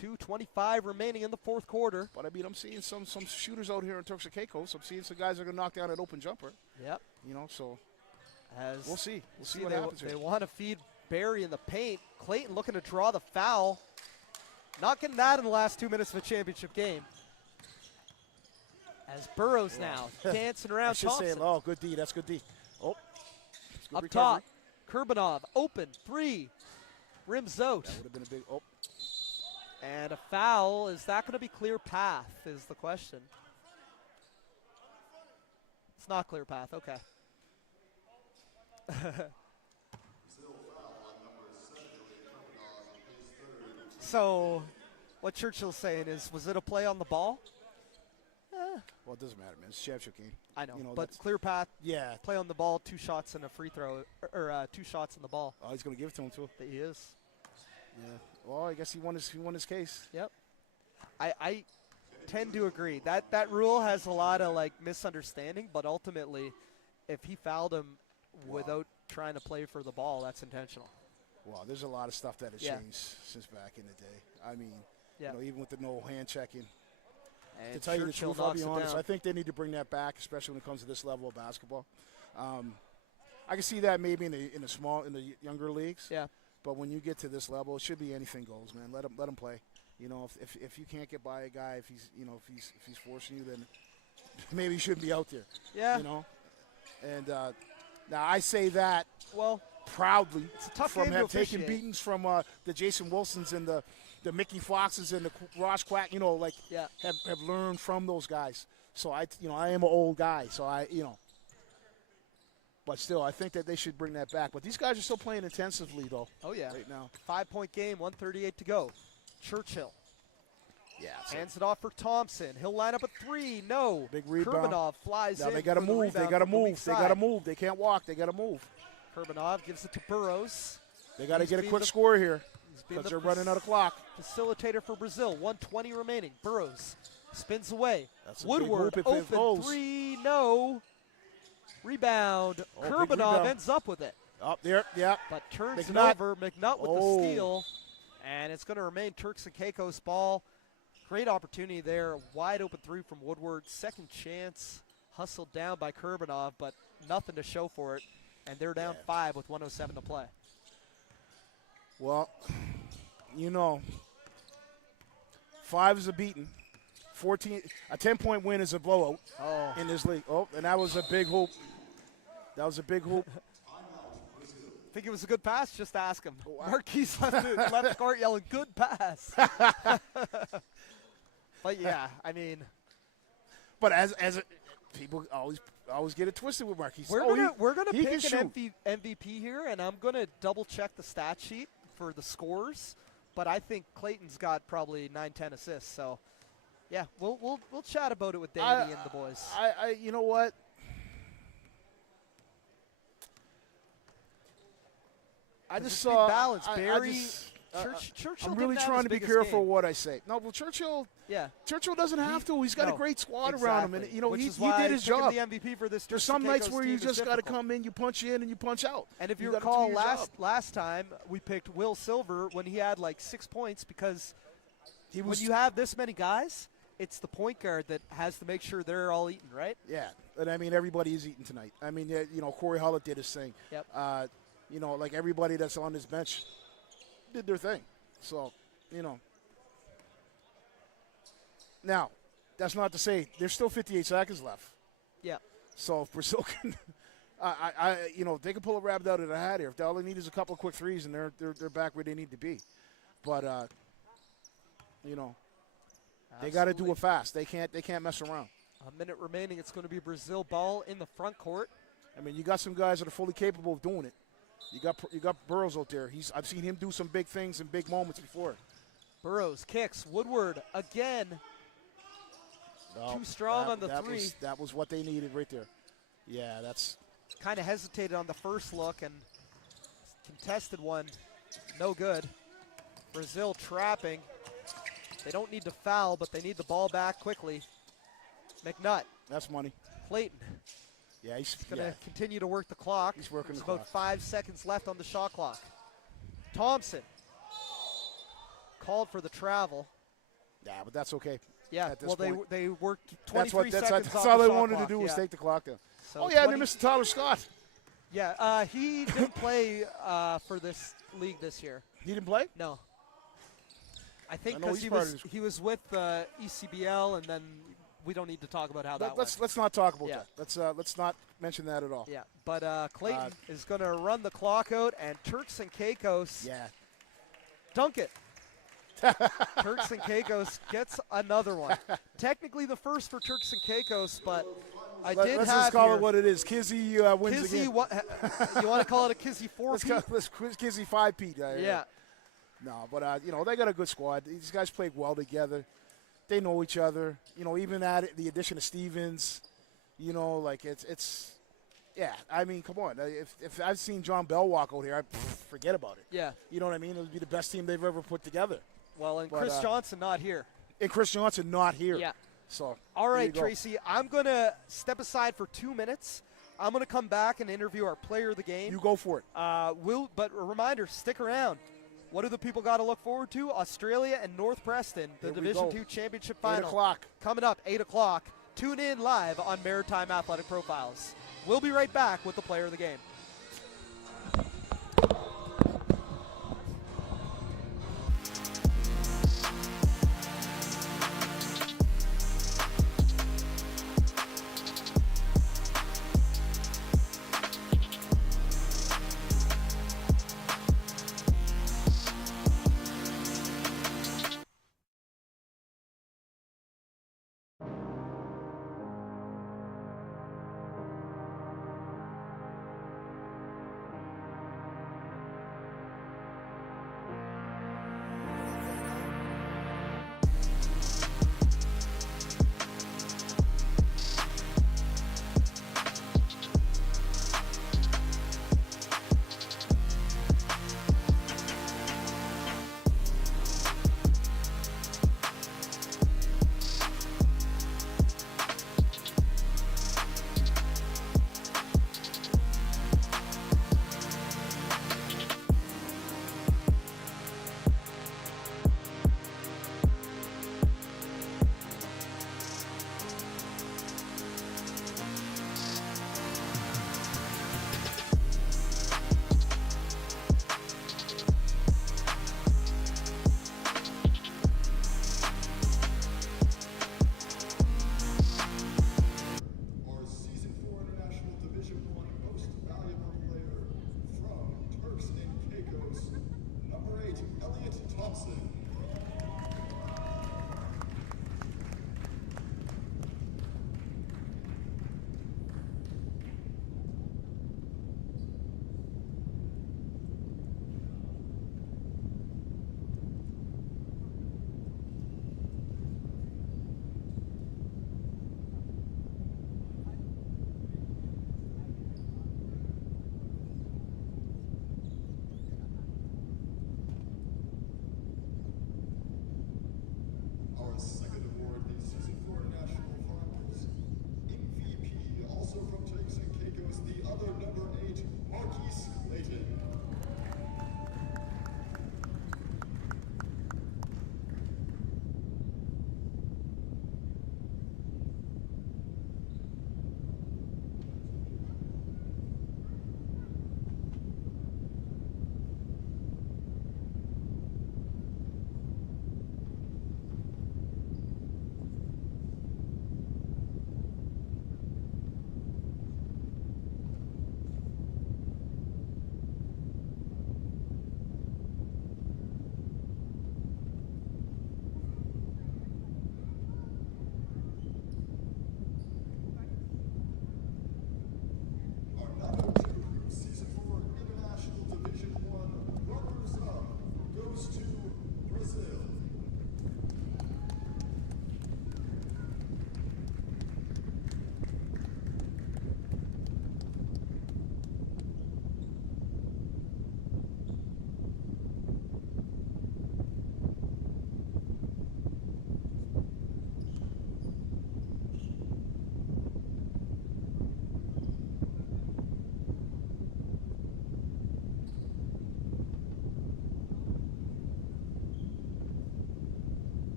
2:25 remaining in the fourth quarter. But I mean, I'm seeing some shooters out here in Turks and Caicos. I'm seeing some guys that are going to knock down an open jumper. Yep. You know, so As we'll see. We'll see what they, happens They here. want to feed Barry in the paint. Clayton looking to draw the foul. Not getting that in the last 2 minutes of a championship game. As Burrows now dancing around I should Thompson. say, oh, good D. That's good D. Oh, it's good Up recovery. top, Kurbanov, open, 3, rims out. That would have been a big. Oh, And a foul. Is that going to be clear path is the question. It's not clear path. Okay. So what Churchill's saying is, was it a play on the ball? well, it doesn't matter, man. It's a championship game. I know, You know, but that's- clear path, Yeah. play on the ball, 2 shots and a free throw, or 2 shots in the ball. Oh, he's going to give it to him too. That he is. Yeah. Well, I guess he won his case. Yep. I tend to agree. That rule has a lot of like misunderstanding, but ultimately, if he fouled him without trying to play for the ball, that's intentional. Wow, there's a lot of stuff that has Yeah. changed since back in the day. I mean, Yeah. you know, even with the no hand checking. And To tell you the Churchill truth, I'll be knocks it honest, down. I think they need to bring that back, especially when it comes to this level of basketball. I can see that maybe in the younger leagues. Yeah. But when you get to this level, it should be anything goes, man. Let him play. You know, if you can't get by a guy, if he's forcing you, then maybe you shouldn't be out there. Yeah. You know. And now I say that Well, proudly it's a tough from game to taking officiate. beatings from the Jason Wilsons and the Mickey Foxes and the Ross Quack. You know, like Yeah. have learned from those guys. So I am an old guy. So but still, I think that they should bring that back. But these guys are still playing intensively, though. Oh yeah. Right now. 5-point game, 1:38 to go. Churchill Yeah. hands it off for Thompson. He'll line up a 3. No. Big rebound. Kurbanov flies Now in. they got to for the move. They rebound got to from the weak move. They got to side. move. They can't walk. They got to move. Kurbanov gives it to Burrows. They got to He's get a being quick the- score here He's being because the they're running out of clock. facilitator for Brazil. 1:20 remaining. Burrows spins away. That's a big Woodward hoop if it open goes. 3. No. Rebound. Big Kurbanov rebound. ends up with it, Up there. Yeah. but turns McNutt. it over. McNutt with Oh. the steal, and it's going to remain Turks and Caicos ball. Great opportunity there. Wide open 3 from Woodward. Second chance. Hustled down by Kurbanov, but nothing to show for it. And they're down Yeah. 5 with 1:07 to play. Well, 5 is a beating. a 10-point win is a blowout Oh, in this league. Oh, and that was a big hoop. That was a big hoop. think it was a good pass? Just ask him. Wow. Marquise left the court yelling, "Good pass." But yeah, I mean, But people always get it twisted with Marquise. we're gonna he pick can an shoot. MVP here, and I'm gonna double check the stat sheet for the scores. But I think Clayton's got probably 9-10 assists. So yeah, we'll chat about it with Danny and the boys. You know what? I just It's been saw balanced. I Barry just- Churchill I'm didn't really have trying his to be biggest careful game. what I say. No, well, Churchill doesn't have to. He's got a no, great squad exactly. around him, and you know Which he is why did his job. The MVP for this. There's Turks some and nights Caicos where you team is just got to difficult. come in, you punch in, and you punch out. And if you gotta recall, do your job. last time we picked Will Silver when he had like 6 points because when you have this many guys, it's the point guard that has to make sure they're all eating, right? Yeah, and I mean everybody is eating tonight. I mean, you know, Corey Hullett did his thing. Yep. You know, like everybody that's on this bench did their thing. So, you know. Now, that's not to say there's still 58 seconds left. Yeah. So if Brazil can, you know, they can pull a rabbit out of their hat here. If all they need is a couple of quick threes, and they're back where they need to be. But you know, they got to do it fast. They can't mess around. A minute remaining. It's going to be Brazil ball in the front court. I mean, you got some guys that are fully capable of doing it. You got Burrows out there. I've seen him do some big things in big moments before. Burrows kicks. Woodward again. No, Too strong on the three. That was what they needed right there. Yeah, that's kind of hesitated on the first look and contested one. No good. Brazil trapping. They don't need to foul, but they need the ball back quickly. McNutt. That's money. Clayton. Yeah, he's going to continue to work the clock. He's working There's the about clock. 5 seconds left on the shot clock. Thompson. Called for the travel. Yeah, but that's okay. Yeah, well, they worked 23 that's seconds all off the they shot wanted clock. to do was take the clock down. So oh, yeah, and then Mr. Tyler Scott. Yeah, he didn't play for this league this year. He didn't play? No. I think because he was with ECBL, and then we don't need to talk about how that went. Let's not talk about that. Let's not mention that at all. Yeah, but Clayton is going to run the clock out, and Turks and Caicos dunk it. Turks and Caicos gets another one. Technically the first for Turks and Caicos, but let's just call it what it is. Kizzy wins Kizzy, again. You want to call it a Kizzy 4-peat? Let's Kizzy 5-peat. Yeah. No, but, you know, they got a good squad. These guys played well together. They know each other. You know, even the addition of Stevens, you know, like it's yeah, I mean, come on. If I've seen John Bell walk out here, I'd forget about it. Yeah. You know what I mean? It would be the best team they've ever put together. Well, and Chris Johnson not here. And Chris Johnson not here. Yeah. So. All right, Tracy, I'm going to step aside for 2 minutes. I'm going to come back and interview our player of the game. You go for it. But a reminder, stick around. What do the people got to look forward to? Australia and North Preston, the Division II Championship Final. 8 o'clock. Coming up, 8 o'clock. Tune in live on Maritime Athletic Profiles. We'll be right back with the player of the game.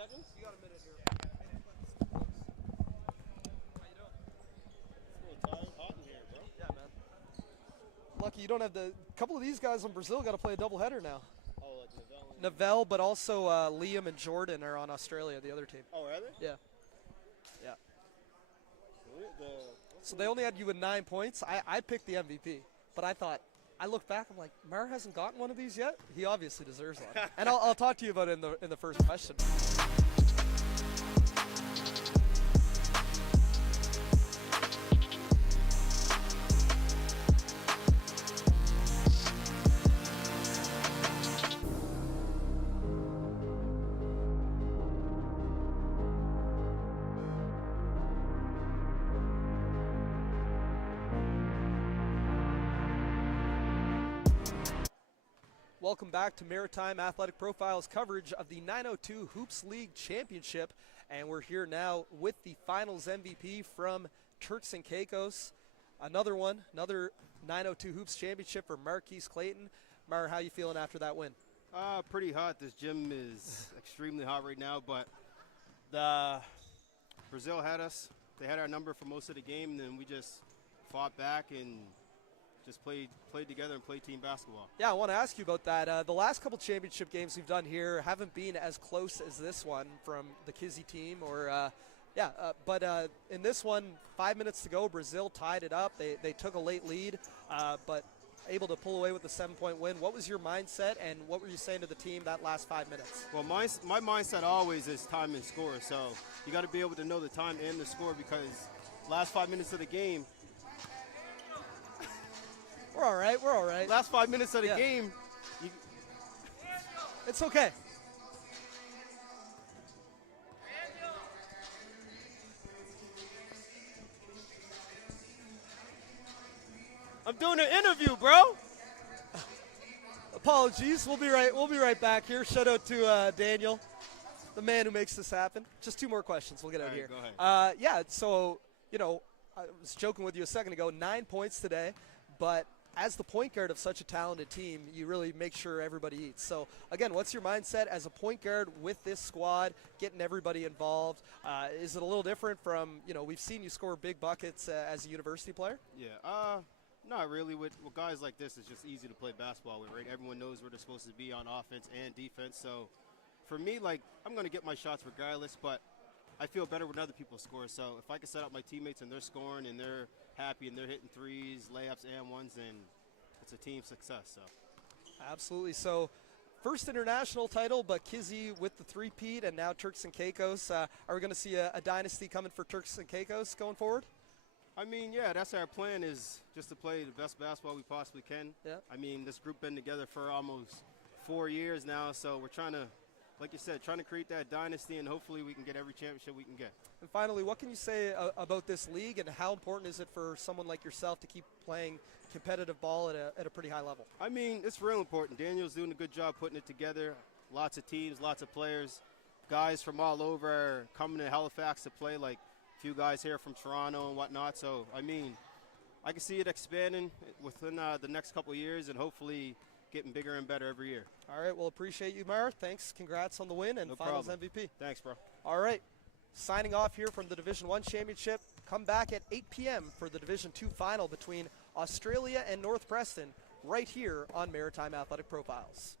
seconds? You got a minute here. It's a little hot in here, bro. Yeah, man. Lucky you don't have the couple of these guys in Brazil got to play a doubleheader now. Oh, like Novell and... Novell, but also Liam and Jordan are on Australia, the other team. Oh, are they? Yeah. Yeah. The, So they only had you with 9 points. I picked the MVP, but I look back, I'm like, Mar hasn't gotten one of these yet? He obviously deserves one. And I'll talk to you about it in the first question. Welcome back to Maritime Athletic Profiles coverage of the 902 Hoops League Championship. And we're here now with the finals MVP from Turks and Caicos. Another 902 Hoops Championship for Marquise Clayton. Mar, how you feeling after that win? pretty hot. This gym is extremely hot right now, but the Brazil had us. They had our number for most of the game, and then we just fought back and just played together and played team basketball. Yeah, I want to ask you about that. The last couple championship games we've done here haven't been as close as this one from the Kizzy team. But in this one, 5 minutes to go, Brazil tied it up. They took a late lead, but able to pull away with a 7-point win. What was your mindset, and what were you saying to the team that last 5 minutes? Well, my mindset always is time and score. So you got to be able to know the time and the score, because last 5 minutes of the game. We're all right. We're all right. Last 5 minutes of the game. It's okay. I'm doing an interview, bro. Apologies. We'll be right back here. Shout out to Daniel, the man who makes this happen. Just 2 more questions. We'll get out All right, here. go ahead. So, I was joking with you a second ago. 9 points today, but as the point guard of such a talented team, you really make sure everybody eats. So, again, what's your mindset as a point guard with this squad, getting everybody involved? Is it a little different from, we've seen you score big buckets as a university player? Yeah, not really. With guys like this, it's just easy to play basketball with, right? Everyone knows where they're supposed to be on offense and defense. So, for me, I'm going to get my shots regardless, but I feel better when other people score. So if I can set up my teammates and they're scoring and they're happy and they're hitting threes, layups, and ones, then it's a team success. So absolutely. So first international title, but Kizzy with the three-peat, and now Turks and Caicos. Are we going to see a dynasty coming for Turks and Caicos going forward? I mean, yeah, that's our plan, is just to play the best basketball we possibly can. Yeah. I mean, this group been together for almost 4 years now, so we're trying to, like you said, trying to create that dynasty, and hopefully we can get every championship we can get. And finally, what can you say about this league, and how important is it for someone like yourself to keep playing competitive ball at a pretty high level? I mean, it's real important. Daniel's doing a good job putting it together. Lots of teams, lots of players. Guys from all over are coming to Halifax to play, like a few guys here from Toronto and whatnot. So, I mean, I can see it expanding within the next couple of years, and hopefully getting bigger and better every year. All right, well, appreciate you, Mar. Thanks. Congrats on the win and No finals problem. MVP. Thanks, bro. All right, signing off here from the Division I Championship. Come back at 8 p.m. for the Division II final between Australia and North Preston right here on Maritime Athletic Profiles.